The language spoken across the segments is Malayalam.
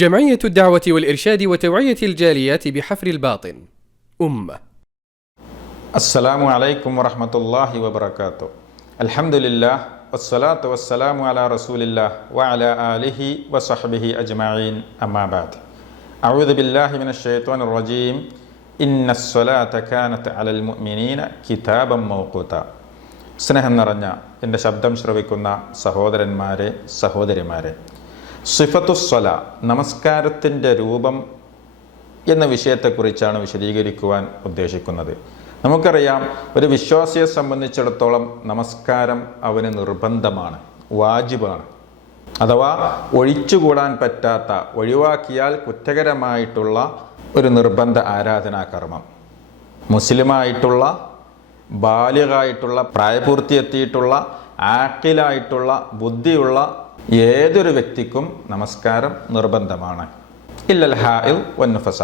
جمعية الدعوة والإرشاد وتوعية الجاليات بحفر الباطن أمة. السلام عليكم ورحمة الله وبركاته. الحمد لله والصلاة والسلام على رسول الله وعلى آله وصحبه أجمعين أما بعد. أعوذ بالله من الشيطان الرجيم. إن الصلاة كانت على المؤمنين كتابا موقوتا. സ്നേഹം നിറഞ്ഞ എൻ്റെ ശബ്ദം ശ്രവിക്കുന്ന സഹോദരന്മാരെ സഹോദരിമാരെ, സിഫത്തുസ്സല, നമസ്കാരത്തിൻ്റെ രൂപം എന്ന വിഷയത്തെക്കുറിച്ചാണ് വിശദീകരിക്കുവാൻ ഉദ്ദേശിക്കുന്നത്. നമുക്കറിയാം, ഒരു വിശ്വാസിയെ സംബന്ധിച്ചിടത്തോളം നമസ്കാരം അവന് നിർബന്ധമാണ്, വാജിബാണ്. അഥവാ ഒഴിച്ചുകൂടാൻ പറ്റാത്ത, ഒഴിവാക്കിയാൽ കുറ്റകരമായിട്ടുള്ള ഒരു നിർബന്ധ ആരാധനാകർമ്മം. മുസ്ലിമായിട്ടുള്ള, ബാലിഗായിട്ടുള്ള, പ്രായപൂർത്തിയെത്തിയിട്ടുള്ള, ആഖിലായിട്ടുള്ള, ബുദ്ധിയുള്ള ഏതൊരു വ്യക്തിക്കും നമസ്കാരം നിർബന്ധമാണ്. ഇല്ലൽ ഹാഇൽ വന്നുഫസ,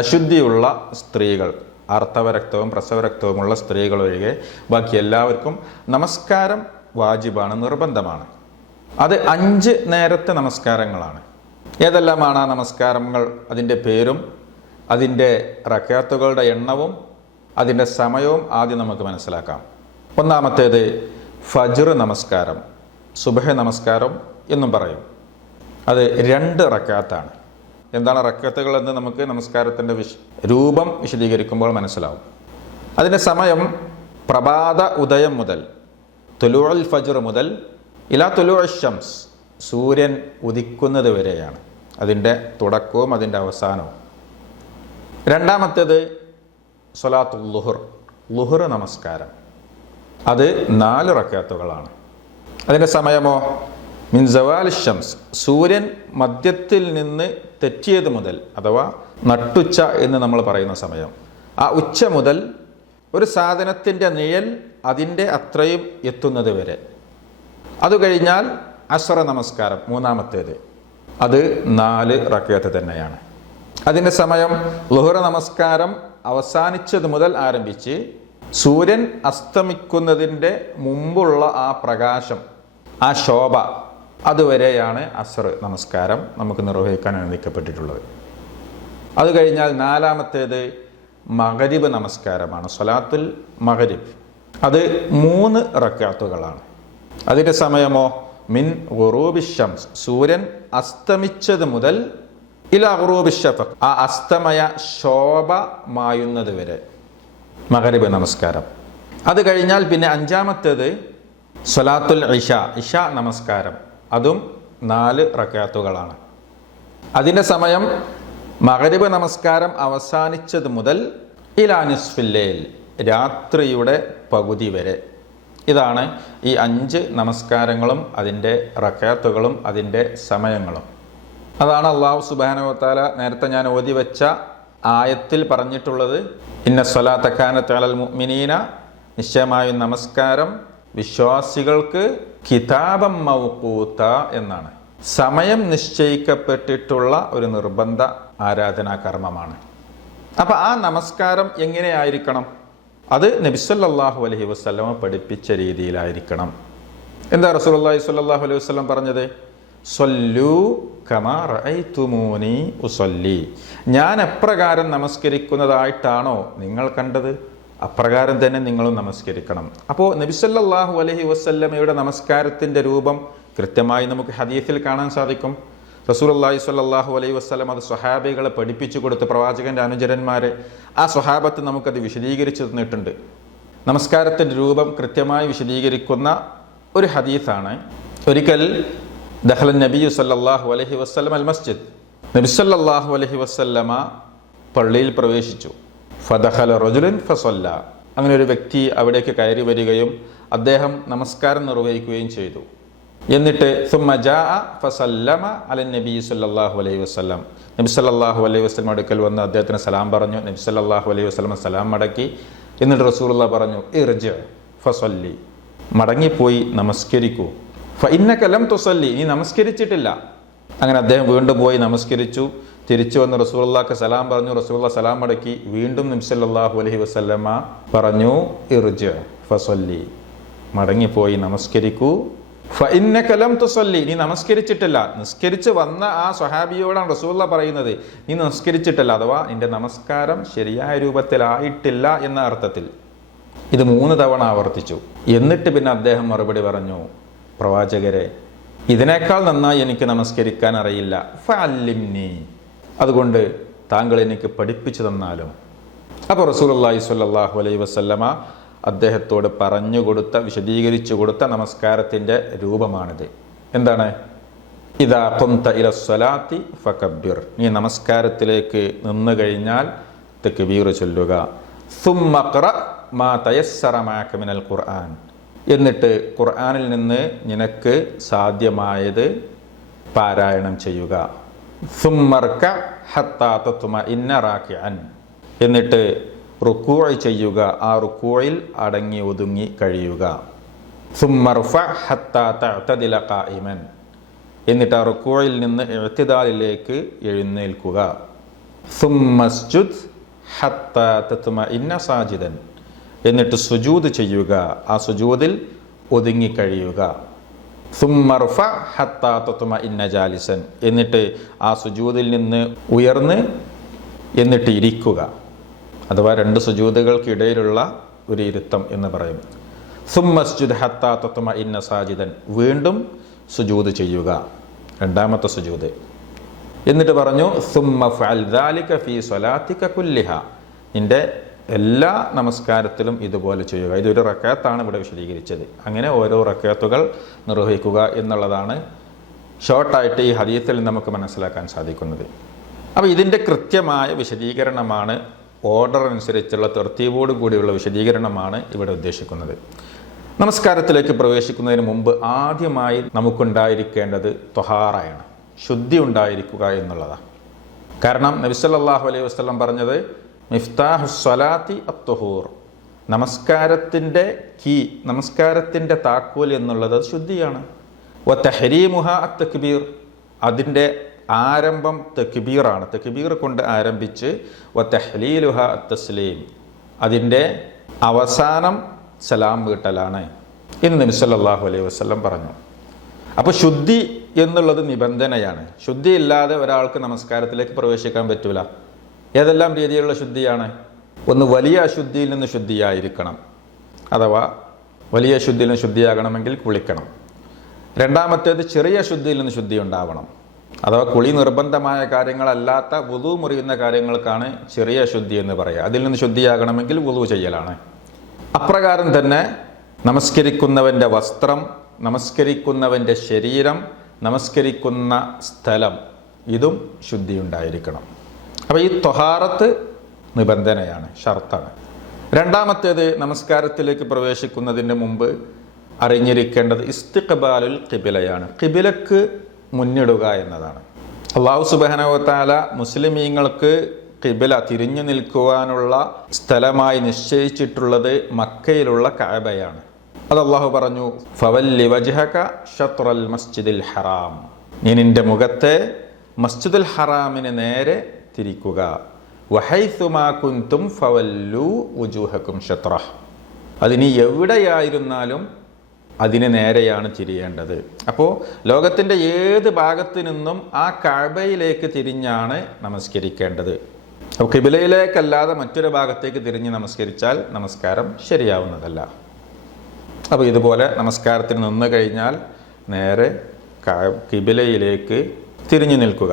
അശുദ്ധിയുള്ള സ്ത്രീകൾ, ആർത്തവരക്തവും പ്രസവരക്തവുമുള്ള സ്ത്രീകൾ ഒഴികെ ബാക്കി എല്ലാവർക്കും നമസ്കാരം വാജിബാണ്, നിർബന്ധമാണ്. അത് 5 നേരത്തെ നമസ്കാരങ്ങളാണ്. ഏതെല്ലാമാണ് ആ നമസ്കാരങ്ങൾ? അതിൻ്റെ പേരും അതിൻ്റെ റക്അത്തുകളുടെ എണ്ണവും അതിൻ്റെ സമയവും ആദ്യം നമുക്ക് മനസ്സിലാക്കാം. ഒന്നാമത്തേത് ഫജ്ർ നമസ്കാരം, സുബഹ് നമസ്കാരം എന്നും പറയും. അത് 2 റക്അത്താണ്. എന്താണ് റക്അത്തുകൾ എന്ന് നമുക്ക് നമസ്കാരത്തിൻ്റെ രൂപം വിശദീകരിക്കുമ്പോൾ മനസ്സിലാവും. അതിൻ്റെ സമയം പ്രഭാത ഉദയം മുതൽ, തുലൂഉൽ ഫജ്ർ മുതൽ ഇലാ തുലൂഉ ശംസ്, സൂര്യൻ ഉദിക്കുന്നത് വരെയാണ് അതിൻ്റെ തുടക്കവും അതിൻ്റെ അവസാനവും. രണ്ടാമത്തേത് സ്വലാത്തുൽ ളുഹർ, ളുഹർ നമസ്കാരം. അത് 4 റക്അത്തുകളാണ്. അതിൻ്റെ സമയമോ മിൻ സവാൽ ശംസ്, സൂര്യൻ മധ്യത്തിൽ നിന്ന് തെറ്റിയത് മുതൽ, അഥവാ നട്ടുച്ച എന്ന് നമ്മൾ പറയുന്ന സമയം, ആ ഉച്ച മുതൽ ഒരു സാധനത്തിൻ്റെ നിഴൽ അതിൻ്റെ അത്രയും എത്തുന്നത് വരെ. അത് കഴിഞ്ഞാൽ അസ്ര നമസ്കാരം, മൂന്നാമത്തേത്. അത് 4 റക്അത്ത് തന്നെയാണ്. അതിൻ്റെ സമയം ളുഹർ നമസ്കാരം അവസാനിച്ചത് മുതൽ ആരംഭിച്ച് സൂര്യൻ അസ്തമിക്കുന്നതിൻ്റെ മുമ്പുള്ള ആ പ്രകാശം, ആ ശോഭ, അതുവരെയാണ് അസ്ർ നമസ്കാരം നമുക്ക് നിർവഹിക്കാൻ അനുവദിക്കപ്പെട്ടിട്ടുള്ളത്. അത് കഴിഞ്ഞാൽ 4-ാമത്തേത് മഗ്രിബ് നമസ്കാരമാണ്, സ്വലാത്തുൽ മഗ്രിബ്. അത് 3 റക്അത്തുകളാണ്. അതിൻ്റെ സമയമോ മിൻ ഗുറൂബി ശംസ്, സൂര്യൻ അസ്തമിച്ചത് മുതൽ ഇലാ ഗുറൂബി ശഫഖ്, ആ അസ്തമയ ശോഭ മായുന്നത് വരെ മഗ്രിബ് നമസ്കാരം. അത് കഴിഞ്ഞാൽ പിന്നെ 5-ാമത്തേത് സ്വലാത്തുൽ ഇഷ നമസ്കാരം. അതും 4 റക്അത്തുകളാണ്. അതിൻ്റെ സമയം മഗ്രിബ് നമസ്കാരം അവസാനിച്ചത് മുതൽ ഇലാ നിസ്ഫിൽ ലൈൽ, രാത്രിയുടെ പകുതി വരെ. ഇതാണ് ഈ 5 നമസ്കാരങ്ങളും അതിൻ്റെ റക്അത്തുകളും അതിൻ്റെ സമയങ്ങളും. അതാണ് അല്ലാഹു സുബ്ഹാനഹു വ തആല നേരത്തെ ഞാൻ ഓതി വെച്ച ആയത്തിൽ പറഞ്ഞിട്ടുള്ളത്. ഇന്ന സ്വലാത്ത കാനത്ത് അലൽ മുഅ്മിനീന, നിശ്ചയമായും നമസ്കാരം വിശ്വാസികൾക്ക് കിതാബം മൗഖൂത എന്നാണ്, സമയം നിശ്ചയിക്കപ്പെട്ടിട്ടുള്ള ഒരു നിർബന്ധ ആരാധനാ കർമ്മമാണ്. അപ്പം ആ നമസ്കാരം എങ്ങനെയായിരിക്കണം? അത് നബി സല്ലല്ലാഹു അലൈഹി വസല്ലമ പഠിപ്പിച്ച രീതിയിലായിരിക്കണം. എന്താ റസൂലുള്ളാഹി സ്വല്ലല്ലാഹു അലൈഹി വസല്ലം പറഞ്ഞത്? സ്വല്ലൂ കമാ റഅയ്തുമൂനി ഉസല്ലി, ഞാൻ എപ്രകാരം നമസ്കരിക്കുന്നതായിട്ടാണോ നിങ്ങൾ കണ്ടത്, അപ്രകാരം തന്നെ നിങ്ങളും നമസ്കരിക്കണം. അപ്പോൾ നബി സല്ലല്ലാഹു അലൈഹി വസല്ലമയുടെ നമസ്കാരത്തിൻ്റെ രൂപം കൃത്യമായി നമുക്ക് ഹദീസിൽ കാണാൻ സാധിക്കും. റസൂലുള്ളാഹി സ്വല്ലല്ലാഹു അലൈഹി വസല്ലം അത് സ്വഹാബികളെ പഠിപ്പിച്ചു കൊടുത്ത്, പ്രവാചകൻ്റെ അനുചരന്മാരെ, ആ സ്വഹാബത്ത് നമുക്കത് വിശദീകരിച്ചു തന്നിട്ടുണ്ട്. നമസ്കാരത്തിൻ്റെ രൂപം കൃത്യമായി വിശദീകരിക്കുന്ന ഒരു ഹദീസാണ്. ഒരിക്കൽ ദഖലൻ നബിയു സല്ലല്ലാഹു അലൈഹി വസല്ലം അൽ മസ്ജിദ്, നബി സല്ലല്ലാഹു അലൈഹി വസല്ലമ പള്ളിയിൽ പ്രവേശിച്ചു. ഫദഖല റജുലുൻ ഫസല്ല, അങ്ങനെ ഒരു വ്യക്തി അവിടേക്ക് കയറി വരികയും അദ്ദേഹം നമസ്കാരം നിർവഹിക്കുകയും ചെയ്തു. എന്നിട്ട് സുമ്മ ജാഅ ഫസല്ലമ അലൻ നബി സല്ലല്ലാഹു അലൈഹി വസല്ലം, നബി സല്ലല്ലാഹു അലൈഹി വസല്ലം അടുക്കൽ വന്ന് അദ്ദേഹത്തിന് സലാം പറഞ്ഞു. നബി സല്ലല്ലാഹു അലൈഹി വസല്ലം സലാം മടക്കി. എന്നിട്ട് റസൂലുള്ളാഹി പറഞ്ഞു, ഇർജി ഫസല്ലി, മടങ്ങിപ്പോയി നമസ്കരിക്കൂ. ഫഇന്നക ലം തുസല്ലി, നീ നമസ്കരിച്ചിട്ടില്ല. അങ്ങനെ അദ്ദേഹം വീണ്ടും പോയി നമസ്കരിച്ചു. തിരിച്ചു വന്ന് റസൂലുള്ളാഹിക്ക് സലാം പറഞ്ഞു. റസൂലുള്ളാഹി സലാം മടക്കി. വീണ്ടും നബി സല്ലല്ലാഹു അലൈഹി വസല്ലമ പറഞ്ഞു, ഇർജി ഫസല്ലി, മടങ്ങിപ്പോയി നമസ്കരിക്കൂ ഫഇന്നക ലം തുസല്ലി, നീ നമസ്കരിച്ചിട്ടില്ല. നിസ്കരിച്ച് വന്ന ആ സ്വഹാബിയോടാണ് റസൂലുള്ളാഹി പറയുന്നത്, നീ നമസ്കരിച്ചിട്ടില്ല, അഥവാ നിന്റെ നമസ്കാരം ശരിയായ രൂപത്തിലായിട്ടില്ല എന്ന അർത്ഥത്തിൽ. ഇത് 3 തവണ ആവർത്തിച്ചു. എന്നിട്ട് പിന്നെ അദ്ദേഹം മറുപടി പറഞ്ഞു, പ്രവാചകരെ, ഇതിനേക്കാൾ നന്നായി എനിക്ക് നമസ്കരിക്കാൻ അറിയില്ല. ഫഅല്ലിംനി, അതുകൊണ്ട് താങ്കൾ എനിക്ക് പഠിപ്പിച്ചു തന്നാലും. അപ്പോൾ റസൂലുള്ളാഹി സ്വല്ലല്ലാഹു അലൈഹി വസല്ലമ അദ്ദേഹത്തോട് പറഞ്ഞു കൊടുത്ത, വിശദീകരിച്ചു കൊടുത്ത നമസ്കാരത്തിൻ്റെ രൂപമാണിത്. എന്താണ്? ഇദാ ഖുംത ഇലസ്സലാത്തി ഫകബ്ബിർ, നീ നമസ്കാരത്തിലേക്ക് നിന്ന് കഴിഞ്ഞാൽ തക്ബീർ ചൊല്ലുക. സുമ്മ ഖറ മാ തയസ്സറ മഅക മിനൽ ഖുർആൻ, എന്നിട്ട് ഖുർആനിൽ നിന്ന് നിനക്ക് സാധ്യമായത് പാരായണം ചെയ്യുക. സുമ്മർക ഹത്താ തത്മഇന്ന റാകിഅൻ, എന്നിട്ട് റുക്കൂഅ ചെയ്യുക, ആ റുക്കൂഇൽ അടങ്ങി ഒതുങ്ങി കഴിയുക. സുമ്മർഫ ഹത്താ തഅ്തദില ഖായിമൻ, എന്നിട്ട് ആ റുക്കൂഇൽ നിന്ന് ഇഅ്തിദാലിലേക്ക് എഴുന്നേൽക്കുക. സുമ്മസ്ജുദ് ഹത്താ തത്മഇന്ന സാജിദൻ, എന്നിട്ട് സുജൂദ് ചെയ്യുക, ആ സുജൂദിൽ ഒതുങ്ങി കഴിയുക. സുമ്മർഫ ഹത്താ തത്മഇന്ന ജാലിസൻ, എന്നിട്ട് ആ സുജൂദിൽ നിന്ന് ഉയർന്ന് എന്നിട്ട് ഇരിക്കുക, അഥവാ 2 സുജൂദുകൾക്കിടയിലുള്ള ഒരു ഇരുത്തം എന്ന് പറയും. സുമ്മസ്ജുദ് ഹത്താ തത്മഇന്ന സാജിദൻ, വീണ്ടും സുജൂദ് ചെയ്യുക, 2ാമത്തെ സുജൂദ്. എന്നിട്ട് പറഞ്ഞു, സുമ്മ ഫഅൽ ദാലിക ഫീ സ്വലാത്തിക കുല്ലിഹ, നിന്റെ എല്ലാ നമസ്കാരത്തിലും ഇതുപോലെ ചെയ്യുക. ഇതൊരു റക്അത്താണ് ഇവിടെ വിശദീകരിച്ചത്. അങ്ങനെ ഓരോ റക്അത്തുകൾ നിർവഹിക്കുക എന്നുള്ളതാണ് ഷോർട്ടായിട്ട് ഈ ഹദീസിൽ നമുക്ക് മനസ്സിലാക്കാൻ സാധിക്കുന്നത്. അപ്പോൾ ഇതിൻ്റെ കൃത്യമായ വിശദീകരണമാണ്, ഓർഡർ അനുസരിച്ചുള്ള തർത്തീബോട് കൂടിയുള്ള വിശദീകരണമാണ് ഇവിടെ ഉദ്ദേശിക്കുന്നത്. നമസ്കാരത്തിലേക്ക് പ്രവേശിക്കുന്നതിന് മുമ്പ് ആദ്യമായി നമുക്കുണ്ടായിരിക്കേണ്ടത് ത്വഹാറയാണ്, ശുദ്ധി ഉണ്ടായിരിക്കുക എന്നുള്ളതാണ്. കാരണം നബി സല്ലല്ലാഹു അലൈഹി വസല്ലം പറഞ്ഞത്, മിഫ്താഹുസ് സ്വലാത്തി അത്ത്വഹൂർ, നമസ്കാരത്തിൻ്റെ കീ, നമസ്കാരത്തിൻ്റെ താക്കോൽ എന്നുള്ളത് ശുദ്ധിയാണ്. വ തഹരീമുഹ അത്തക്ബീർ, അതിൻ്റെ ആരംഭം തക്ബീറാണ്, തക്ബീർ കൊണ്ട് ആരംഭിച്ച് വ തഹ്ലീലുഹ അത്തസ്ലീം, അതിൻ്റെ അവസാനം സലാം വീട്ടലാണ് എന്ന് നബി സല്ലല്ലാഹു അലൈഹി വസല്ലം പറഞ്ഞു. അപ്പോൾ ശുദ്ധി എന്നുള്ളത് നിബന്ധനയാണ്. ശുദ്ധി ഇല്ലാതെ ഒരാൾക്ക് നമസ്കാരത്തിലേക്ക് പ്രവേശിക്കാൻ പറ്റൂല. ഏതെല്ലാം രീതിയിലുള്ള ശുദ്ധിയാണ്? ഒന്ന്, വലിയ അശുദ്ധിയിൽ നിന്ന് ശുദ്ധിയായിരിക്കണം, അഥവാ വലിയ ശുദ്ധിയിൽ നിന്ന് ശുദ്ധിയാകണമെങ്കിൽ കുളിക്കണം. രണ്ടാമത്തേത് ചെറിയ ശുദ്ധിയിൽ നിന്ന് ശുദ്ധി ഉണ്ടാവണം, അഥവാ കുളി നിർബന്ധമായ കാര്യങ്ങളല്ലാത്ത വുളു മുറിയുന്ന കാര്യങ്ങൾക്കാണ് ചെറിയ ശുദ്ധി എന്ന് പറയുക. അതിൽ നിന്ന് ശുദ്ധിയാകണമെങ്കിൽ വുളു ചെയ്യലാണ്. അപ്രകാരം തന്നെ നമസ്കരിക്കുന്നവൻ്റെ വസ്ത്രം, നമസ്കരിക്കുന്നവൻ്റെ ശരീരം, നമസ്കരിക്കുന്ന സ്ഥലം, ഇതും ശുദ്ധി ഉണ്ടായിരിക്കണം. അപ്പോൾ ഈ ത്വഹാറത്ത് നിബന്ധനയാണ്, ഷർത്താണ്. രണ്ടാമത്തേത്, നമസ്കാരത്തിലേക്ക് പ്രവേശിക്കുന്നതിന് മുമ്പ് അറിഞ്ഞിരിക്കേണ്ടത് ഇസ്തിഖ്ബാലുൽ ഖിബിലയാണ്, ഖിബിലക്ക് മുന്നിടുക എന്നതാണ്. അല്ലാഹു സുബ്ഹാനഹു വ തആല മുസ്ലിമീങ്ങൾക്ക് ഖിബില തിരിഞ്ഞു നിൽക്കുവാനുള്ള സ്ഥലമായി നിശ്ചയിച്ചിട്ടുള്ളത് മക്കയിലുള്ള കഅബയാണ്. അത് അല്ലാഹു പറഞ്ഞു, ഫവല്ലി വജ്ഹക ഷത്റൽ മസ്ജിദിൽ ഹറാം, നീ നിന്റെ മുഖത്തെ മസ്ജിദുൽ ഹറാമിന് നേരെ തിരിക്കുക. വഹൈസുമാ കുൻതും ഫവല്ലു വുജൂഹക്കും ഷത്റഹ്, അതിനി എവിടെയായിരുന്നാലും അതിന് നേരെയാണ് തിരിയേണ്ടത്. അപ്പോൾ ലോകത്തിൻ്റെ ഏത് ഭാഗത്തു നിന്നും ആ കഅബയിലേക്ക് തിരിഞ്ഞാണ് നമസ്കരിക്കേണ്ടത്. അപ്പോൾ ഖിബിലയിലേക്കല്ലാതെ മറ്റൊരു ഭാഗത്തേക്ക് തിരിഞ്ഞ് നമസ്കരിച്ചാൽ നമസ്കാരം ശരിയാവുന്നതല്ല. അപ്പോൾ ഇതുപോലെ നമസ്കാരത്തിന് നിന്ന് കഴിഞ്ഞാൽ നേരെ ഖിബിലയിലേക്ക് തിരിഞ്ഞു നിൽക്കുക.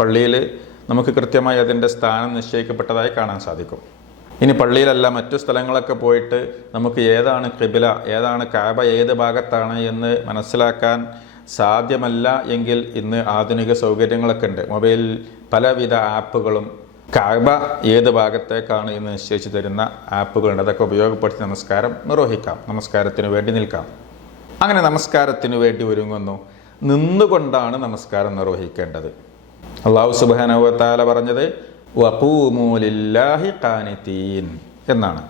പള്ളിയിൽ നമുക്ക് കൃത്യമായി അതിൻ്റെ സ്ഥാനം നിശ്ചയിക്കപ്പെട്ടതായി കാണാൻ സാധിക്കും. ഇനി പള്ളിയിലല്ല, മറ്റു സ്ഥലങ്ങളൊക്കെ പോയിട്ട് നമുക്ക് ഏതാണ് ഖിബില, ഏതാണ് കഅബ, ഏത് ഭാഗത്താണ് എന്ന് മനസ്സിലാക്കാൻ സാധ്യമല്ല എങ്കിൽ ഇന്ന് ആധുനിക സൗകര്യങ്ങളൊക്കെ ഉണ്ട്. മൊബൈൽ പലവിധ ആപ്പുകളും കഅബ ഏത് ഭാഗത്തേക്കാണ് എന്ന് നിശ്ചയിച്ചു തരുന്ന ആപ്പുകളുണ്ട്. അതൊക്കെ ഉപയോഗപ്പെടുത്തി നമസ്കാരം നിർവഹിക്കാം, നമസ്കാരത്തിന് വേണ്ടി നിൽക്കാം. അങ്ങനെ നമസ്കാരത്തിന് വേണ്ടി ഒരുങ്ങുന്നു, നിന്നുകൊണ്ടാണ് നമസ്കാരം നിർവഹിക്കേണ്ടത്. അല്ലാഹു സുബ്ഹാനഹു വ തആല പറഞ്ഞത് വഖൂമൂ ലില്ലാഹി ഖാനിതീൻ എന്നാണ്.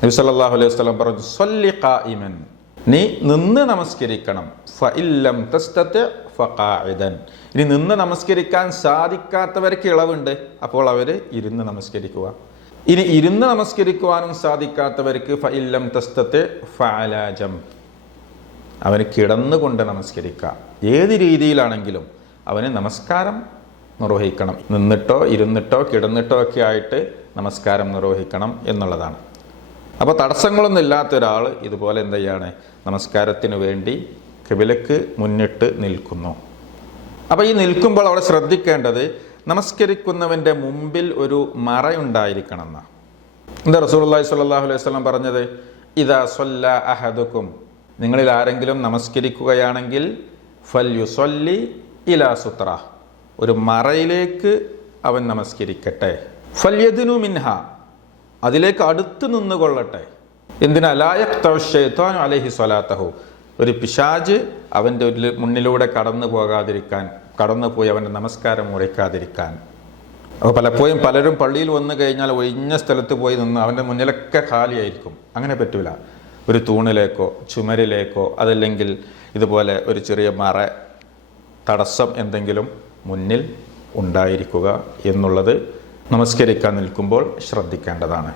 നബി സല്ലല്ലാഹു അലൈഹി വസല്ലം പറഞ്ഞു, സ്വല്ലി ഖായിമൻ, നീ നിന്ന് നമസ്കരിക്കണം. ഫഇല്ലം തസ്തതി ഫഖാഇദൻ, ഇനി നിന്ന് നമസ്കരിക്കാൻ സാധിക്കാത്തവർക്ക് ഇളവുണ്ട്, അപ്പോൾ അവർ ഇരുന്ന് നമസ്കരിക്കുക. ഇനി ഇരുന്ന് നമസ്കരിക്കുവാനും സാധിക്കാത്തവർക്ക് ഫഇല്ലം തസ്തതി ഫഅലാ ജംബ്, അവന് കിടന്നുകൊണ്ട് നമസ്കരിക്കാം. ഏത് രീതിയിലാണെങ്കിലും അവന് നമസ്കാരം നിർവഹിക്കണം. നിന്നിട്ടോ ഇരുന്നിട്ടോ കിടന്നിട്ടോ ഒക്കെ ആയിട്ട് നമസ്കാരം നിർവഹിക്കണം എന്നുള്ളതാണ്. അപ്പോൾ തടസ്സങ്ങളൊന്നും ഇല്ലാത്ത ഒരാൾ ഇതുപോലെ എന്ത് ചെയ്യാണ്, നമസ്കാരത്തിന് വേണ്ടി ഖിബലക്ക് മുന്നിട്ട് നിൽക്കുന്നു. അപ്പോൾ ഈ നിൽക്കുമ്പോൾ അവിടെ ശ്രദ്ധിക്കേണ്ടത് നമസ്കരിക്കുന്നവൻ്റെ മുമ്പിൽ ഒരു മറയുണ്ടായിരിക്കണം എന്നാണ്. എന്താ റസൂലുള്ളാഹി സ്വല്ലല്ലാഹു അലൈഹി വസല്ലം പറഞ്ഞത്? ഇദാ സ്വല്ല അഹദുക്കും, നിങ്ങളിൽ ആരെങ്കിലും നമസ്കരിക്കുകയാണെങ്കിൽ ഫൽയുസല്ലി ഇലാ സുത്ര, ഒരു മറയിലേക്ക് അവൻ നമസ്കരിക്കട്ടെ. ഫൽയദ്നു മിൻഹ, അതിലേക്ക് അടുത്ത് നിന്നുകൊള്ളട്ടെ. എന്തിനാ? ലാ യഖ്തഉ ശൈത്വാനു അലൈഹി സ്വലാത്തഹു, ഒരു പിശാച് അവൻ്റെ മുന്നിലൂടെ കടന്നുപോയി അവൻ്റെ നമസ്കാരം മുറിക്കാതിരിക്കാൻ. അപ്പോൾ പലപ്പോഴും പലരും പള്ളിയിൽ വന്നു കഴിഞ്ഞാൽ ഒഴിഞ്ഞ സ്ഥലത്ത് പോയി നിന്ന് അവൻ്റെ മുന്നിലൊക്കെ ഖാലിയായിരിക്കും. അങ്ങനെ പറ്റൂല. ഒരു തൂണിലേക്കോ ചുമരിലേക്കോ അതല്ലെങ്കിൽ ഇതുപോലെ ഒരു ചെറിയ മറ തടസ്സം എന്തെങ്കിലും മുന്നിൽ ഉണ്ടായിരിക്കുക എന്നുള്ളത് നമസ്കരിക്കാൻ നിൽക്കുമ്പോൾ ശ്രദ്ധിക്കേണ്ടതാണ്.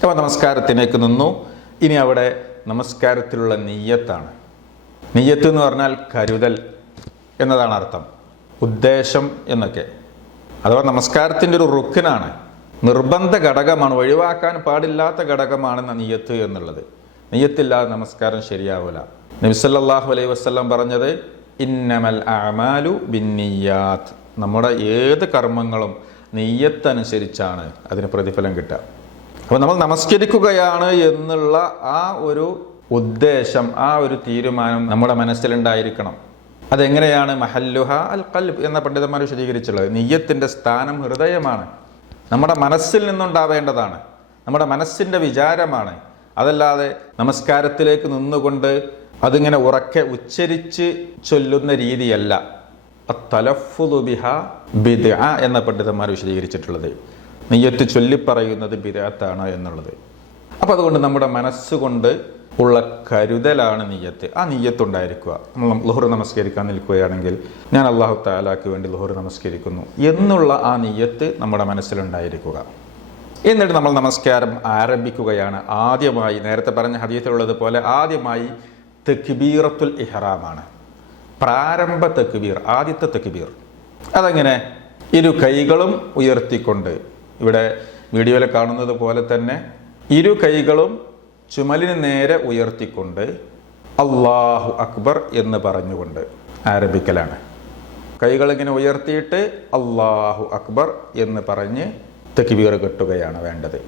അപ്പോൾ നമസ്കാരത്തിലേക്ക് നിന്നു. ഇനി അവിടെ നമസ്കാരത്തിലുള്ള നിയ്യത്താണ്. നിയ്യത്ത് എന്ന് പറഞ്ഞാൽ കരുതൽ എന്നതാണ് അർത്ഥം, ഉദ്ദേശം എന്നൊക്കെ. അഥവാ നമസ്കാരത്തിൻ്റെ ഒരു റുക്കിനാണ്, നിർബന്ധ ഘടകമാണ്, ഒഴിവാക്കാൻ പാടില്ലാത്ത ഘടകമാണ് നിയ്യത്ത് എന്നുള്ളത്. നിയ്യത്തില്ലാതെ നമസ്കാരം ശരിയാവില്ല. നബി സല്ലല്ലാഹു അലൈഹി വസല്ലം പറഞ്ഞത് ഇന്നമൽ അഅമാലു ബിന്നിയ്യാത്ത്, നമ്മുടെ ഏത് കർമ്മങ്ങളും നിയ്യത്തനുസരിച്ചാണ് അതിന് പ്രതിഫലം കിട്ടുക. അപ്പോൾ നമ്മൾ നമസ്കരിക്കുകയാണ് എന്നുള്ള ആ ഒരു ഉദ്ദേശം, ആ ഒരു തീരുമാനം നമ്മുടെ മനസ്സിലുണ്ടായിരിക്കണം. അതെങ്ങനെയാണ്? മഹല്ലുഹ അൽ ഖൽബ് എന്ന പണ്ഡിതന്മാർ വിശദീകരിച്ചുള്ളത്. നിയ്യത്തിൻ്റെ സ്ഥാനം ഹൃദയമാണ്, നമ്മുടെ മനസ്സിൽ നിന്നുണ്ടാവേണ്ടതാണ്, നമ്മുടെ മനസ്സിൻ്റെ വിചാരമാണ്. അതല്ലാതെ നമസ്കാരത്തിലേക്ക് നിന്നുകൊണ്ട് അതിങ്ങനെ ഉറക്കെ ഉച്ചരിച്ച് ചൊല്ലുന്ന രീതിയല്ല. അത്തലഫ്ഫുദു ബിഹാ ബിദ്അ എന്ന പണ്ഡിതന്മാർ വിശദീകരിച്ചിട്ടുള്ളത്. നിയ്യത്ത് ചൊല്ലിപ്പറയുന്നത് ബിദ്അത്താണ് എന്നുള്ളത്. അപ്പോൾ അതുകൊണ്ട് നമ്മുടെ മനസ്സുകൊണ്ട് ഉള്ള കരുതലാണ് നിയ്യത്ത്. ആ നിയ്യത്തുണ്ടായിരിക്കുക. നമ്മൾ ളുഹർ നമസ്കരിക്കാൻ നിൽക്കുകയാണെങ്കിൽ ഞാൻ അല്ലാഹു തആലാക്ക് വേണ്ടി ളുഹർ നമസ്കരിക്കുന്നു എന്നുള്ള ആ നിയ്യത്ത് നമ്മുടെ മനസ്സിലുണ്ടായിരിക്കുക. എന്നിട്ട് നമ്മൾ നമസ്കാരം ആരംഭിക്കുകയാണ്. ആദ്യമായി നേരത്തെ പറഞ്ഞ ഹദീസിലുള്ളത് പോലെ ആദ്യമായി തക്ബീറത്തുൽ ഇഹ്റാമാണ്, പ്രാരംഭ തക്ബീർ, ആദ്യത്തെ തക്ബീർ. അതെങ്ങനെ? ഇരു കൈകളും ഉയർത്തിക്കൊണ്ട്, ഇവിടെ വീഡിയോയിൽ കാണുന്നത് പോലെ തന്നെ ഇരു കൈകളും ചുമലിന് നേരെ ഉയർത്തിക്കൊണ്ട് അല്ലാഹു അക്ബർ എന്ന് പറഞ്ഞുകൊണ്ട് ആരംഭിക്കലാണ്. കൈകളിങ്ങനെ ഉയർത്തിയിട്ട് അല്ലാഹു അക്ബർ എന്ന് പറഞ്ഞ് തക്ബീർ കെട്ടുകയാണ് വേണ്ടത്.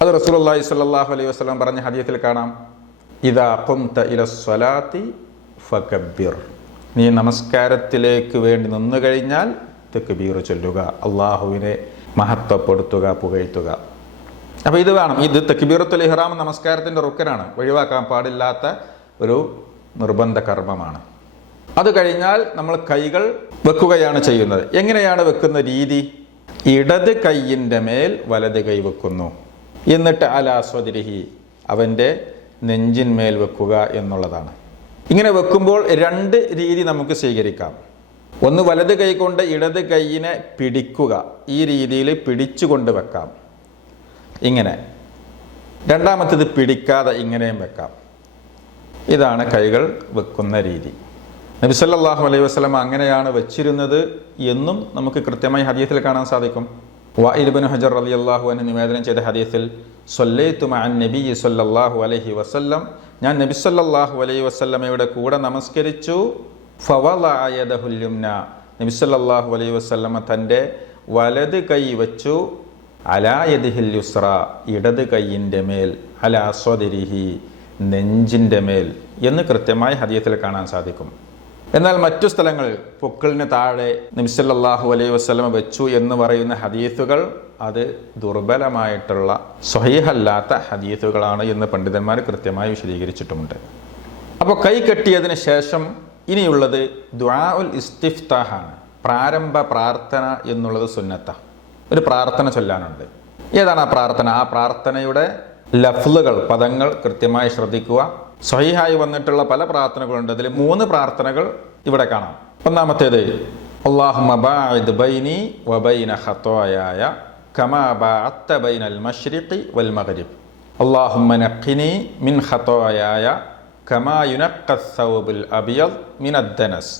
അത് റസൂലുള്ളാഹി സ്വല്ലല്ലാഹു അലൈഹി വസല്ലം പറഞ്ഞ ഹദീസിൽ കാണാം, ഇദാ ഖുംത ഇലസ്സലാത്തി ഫകബ്ബിർ, നീ നമസ്കാരത്തിലേക്ക് വേണ്ടി നിന്നു കഴിഞ്ഞാൽ തക്ബീർ ചൊല്ലുക, അള്ളാഹുവിനെ മഹത്വപ്പെടുത്തുക, പുകഴ്ത്തുക. അപ്പോൾ ഇത് വേണം. ഇത് തക്ബീറത്തുൽ ഇഹ്റാം നമസ്കാരത്തിൻ്റെ റുക്കനാണ്, ഒഴിവാക്കാൻ പാടില്ലാത്ത ഒരു നിർബന്ധ കർമ്മമാണ്. അത് കഴിഞ്ഞാൽ നമ്മൾ കൈകൾ വെക്കുകയാണ് ചെയ്യുന്നത്. എങ്ങനെയാണ് വെക്കുന്ന രീതി? ഇടത് കൈയിൻ്റെ മേൽ വലത് കൈ വെക്കുന്നു, എന്നിട്ട് അലാ സ്വദ്രിഹി, അവൻ്റെ നെഞ്ചിന്മേൽ വെക്കുക എന്നുള്ളതാണ്. ഇങ്ങനെ വെക്കുമ്പോൾ രണ്ട് രീതി നമുക്ക് സ്വീകരിക്കാം. ഒന്ന്, വലത് കൈ കൊണ്ട് ഇടത് കൈയിനെ പിടിക്കുക, ഈ രീതിയിൽ പിടിച്ചുകൊണ്ട് വെക്കാം ഇങ്ങനെ. രണ്ടാമത്തേത് പിടിക്കാതെ ഇങ്ങനെയും വെക്കാം. ഇതാണ് കൈകൾ വെക്കുന്ന രീതി. നബി സല്ലല്ലാഹു അലൈഹി വസല്ലം അങ്ങനെയാണ് വെച്ചിരുന്നത് എന്നും നമുക്ക് കൃത്യമായി ഹദീസിൽ കാണാൻ സാധിക്കും. വഈൽ ഇബ്നു ഹജർ റളിയല്ലാഹു അൻഹു നിവേദനം ചെയ്ത ഹദീസിൽ സ്വല്ലൈതു മഅൻ നബി സല്ലല്ലാഹു അലൈഹി വസല്ലം, ഞാൻ നബി സല്ലല്ലാഹു അലൈഹി വസല്ലമയുടെ കൂടെ നമസ്കരിച്ചു. ഫവളഅ യദഹുൽ യുംന, നബി സല്ലല്ലാഹു അലൈഹി വസല്ലമ തൻ്റെ വലത് കൈ വെച്ചു. അലാ യദിഹിൽ യുസ്ര, ഇടത് കൈയിൻ്റെ മേൽ. അലാ സ്വദ്രിഹി, നെഞ്ചിൻ്റെ മേൽ എന്ന് കൃത്യമായി ഹദീസിൽ കാണാൻ സാധിക്കും. എന്നാൽ മറ്റു സ്ഥലങ്ങളിൽ പൊക്കിളിന് താഴെ നബി സല്ലല്ലാഹു അലൈഹി വസല്ലമ വെച്ചു എന്ന് പറയുന്ന ഹദീസുകൾ അത് ദുർബലമായിട്ടുള്ള സ്വഹീഹല്ലാത്ത ഹദീസുകളാണ് എന്ന് പണ്ഡിതന്മാർ കൃത്യമായി വിശദീകരിച്ചിട്ടുമുണ്ട്. അപ്പോൾ കൈ കെട്ടിയതിന് ശേഷം ഇനിയുള്ളത് ദുആഉൽ ഇസ്തിഫ്താഹാണ്, പ്രാരംഭ പ്രാർത്ഥന എന്നുള്ളത് സുന്നത്താണ്. ഒരു പ്രാർത്ഥന ചൊല്ലാനുണ്ട്. ഏതാണ് ആ പ്രാർത്ഥന? ആ പ്രാർത്ഥനയുടെ ലഫ്ലുകൾ, പദങ്ങൾ കൃത്യമായി ശ്രദ്ധിക്കുക. സ്വഹീഹായി വന്നിട്ടുള്ള പല പ്രാർത്ഥനകളുണ്ട്. അതിൽ 3 പ്രാർത്ഥനകൾ ഇവിടെ കാണാം. ഒന്നാമത്തേത് അല്ലാഹുമ്മ ബാഇദ് ബൈനി വബൈന ഖത്വായായ കമാ ബഅഅത്ത ബൈനൽ മശ്രിഖി വൽ മഗ്രിബ്. അല്ലാഹുമ്മ നഖ്നി മിൻ ഖത്വായായ കമാ യുനഖ്ഖ അസ്സൗബുൽ അബിയദ് മിനദ്ദനസ്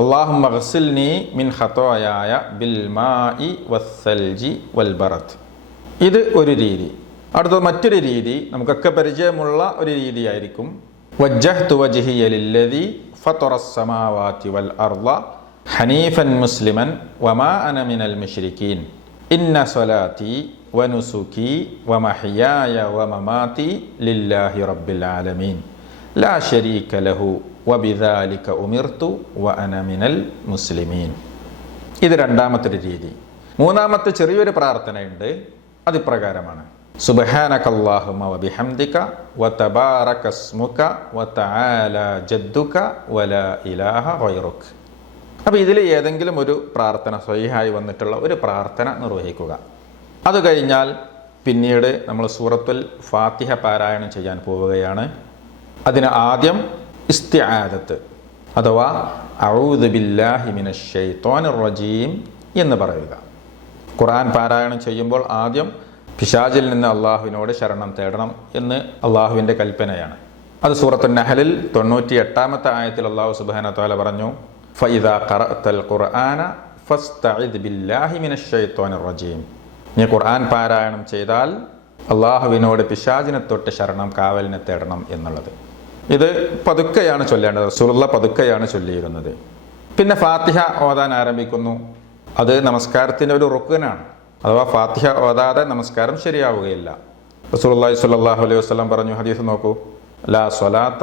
അല്ലാഹുമ്മ ഗ്സിൽനി മിൻ ഖതായായ ബിൽ മാഇ വസ്സൽജി വൽ ബറദ്. ഇത് ഒരു രീതി. അടുത്ത മറ്റൊരു രീതി നമുക്കൊക്കെ പരിചയമുള്ള ഒരു രീതിയായിരിക്കും. വജ്ജഹ്തു വജ്ഹിയ ലില്ലദി ഫത്തറസ് സമാവാതി വൽ അർള ഹനീഫൻ മുസ്ലിമൻ വമാ അന മിനൽ മുശ്രിക്കീൻ ഇന്ന സ്വലാത്തി വനുസുകി വമഹ്യായ വമമാതി ലില്ലാഹി റബ്ബിൽ ആലമീൻ ലാ ശരീക ലഹു വബിദാലിക ഉമിർതു വഅന മിനൽ മുസ്ലിമീൻ. ഇത് രണ്ടാമത്തെ രീതി. മൂന്നാമത്തെ ചെറിയൊരു പ്രാർത്ഥനയുണ്ട്. അതിപ്രകാരമാണ്: സുബ്ഹാനകല്ലാഹുമ്മ വബിഹംദിക വതബാറക സ്മുക വതആല ജദ്ദുക വലാ ഇലാഹ ഗൈറുക. അപ്പോൾ ഇതിൽ ഏതെങ്കിലും ഒരു പ്രാർത്ഥന സ്വഹീഹായി വന്നിട്ടുള്ള ഒരു പ്രാർത്ഥന നിർവഹിക്കുക. അത് കഴിഞ്ഞാൽ പിന്നീട് നമ്മൾ സൂറത്തുൽ ഫാത്തിഹ പാരായണം ചെയ്യാൻ പോവുകയാണ്. അതിന് ആദ്യം ഇസ്തിആദത്ത് അഥവാ അഊദു ബില്ലാഹി മിനശ് ശൈത്വാനിർ റജീം എന്ന് പറയുക. ഖുർആൻ പാരായണം ചെയ്യുമ്പോൾ ആദ്യം പിശാചിൽ നിന്ന് അള്ളാഹുവിനോട് ശരണം തേടണം എന്ന് അള്ളാഹുവിൻ്റെ കൽപ്പനയാണ്. അത് സൂറത്തുൻ നഹലിൽ 98-ാമത്തെ ആയത്തിൽ അള്ളാഹു സുബ്ഹാനഹു വ തആല പറഞ്ഞു: ഫഇദാ ഖറഅതൽ ഖുർആന ഫസ്തഇദ് ബില്ലാഹി മിനശ് ശൈത്വാനിർ റജീം. നീ ഖുർആൻ പാരായണം ചെയ്താൽ അള്ളാഹുവിനോട് പിശാചിനെ തൊട്ട് ശരണം കാവലിനെ തേടണം എന്നുള്ളത്. ഇത് പതുക്കെയാണ് ചൊല്ലേണ്ടത്. റസൂലുള്ളാഹി പതുക്കെയാണ് ചൊല്ലിയിരുന്നത്. പിന്നെ ഫാത്തിഹ ഓതാൻ ആരംഭിക്കുന്നു. അത് നമസ്കാരത്തിൻ്റെ ഒരു റുക്നാണ്. അഥവാ ഫാത്തിഹ ഓതാതെ നമസ്കാരം ശരിയാവുകയില്ല. റസൂലുള്ളാഹി സ്വല്ലല്ലാഹു അലൈഹി വസല്ലം പറഞ്ഞു, ഹദീസ് നോക്കൂ: ലാ സ്വലാത്ത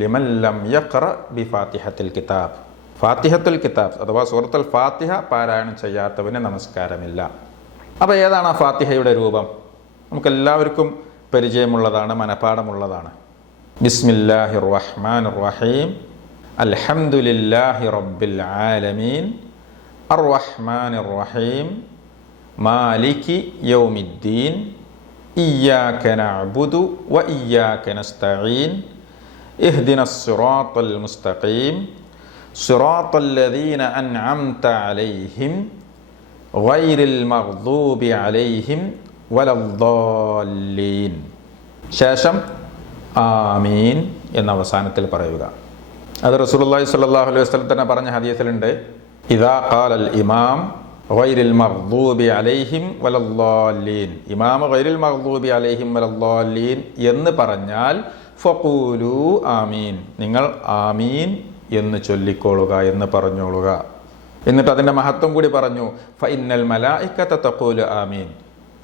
ലിമൻ ലം യഖറ ബി ഫാത്തിഹത്തിൽ കിതാബ്. ഫാത്തിഹത്തുൽ കിതാബ് അഥവാ സൂറത്തുൽ ഫാത്തിഹ പാരായണം ചെയ്യാത്തവന് നമസ്കാരമില്ല. അപ്പോൾ ഏതാണ് ആ ഫാത്തിഹയുടെ രൂപം? നമുക്കെല്ലാവർക്കും പരിചയമുള്ളതാണ്, മനഃപ്പാഠമുള്ളതാണ്. ബിസ്മില്ലാഹിർ റഹ്മാനിർ റഹീം അൽഹംദുലില്ലാഹി റബ്ബിൽ ആലമീൻ അർറഹ്മാനിർ റഹീം മാലികി യൗമിദ്ദീൻ ഇയ്യാക നഅ്ബുദു വ ഇയ്യാക നസ്തഈൻ ഇഹ്ദിനസ് സിറാത്തൽ മുസ്തഖീം സിറാത്തൽ ലദീന അൻഅംത അലൈഹിം ഗൈറിൽ മഗ്ദൂബി അലൈഹിം വലദ്ദാല്ലീൻ. ശേഷം ആമീൻ എന്ന അവസാനത്തിൽ പറയുക. അത് റസൂലുള്ളാഹി സ്വല്ലല്ലാഹു അലൈഹി വസല്ലം തന്നെ പറഞ്ഞ ഹദീസിലുണ്ട്: ഇദാ ഖാലൽ ഇമാം ഗൈറിൽ മഗ്ദൂബി അലൈഹിം വലദ്ദാല്ലീൻ. ഇമാം ഗൈറിൽ മഗ്ദൂബി അലൈഹിം വലദ്ദാല്ലീൻ എന്ന് പറഞ്ഞാൽ ഫഖൂലു ആമീൻ, നിങ്ങൾ ആമീൻ എന്ന് ചൊല്ലിക്കൊള്ളുക, എന്ന് പറഞ്ഞോളുക. എന്നിട്ട് അതിൻ്റെ മഹത്വം കൂടി പറഞ്ഞു: ഫഇന്നൽ മലായികത തഖൂലു ആമീൻ,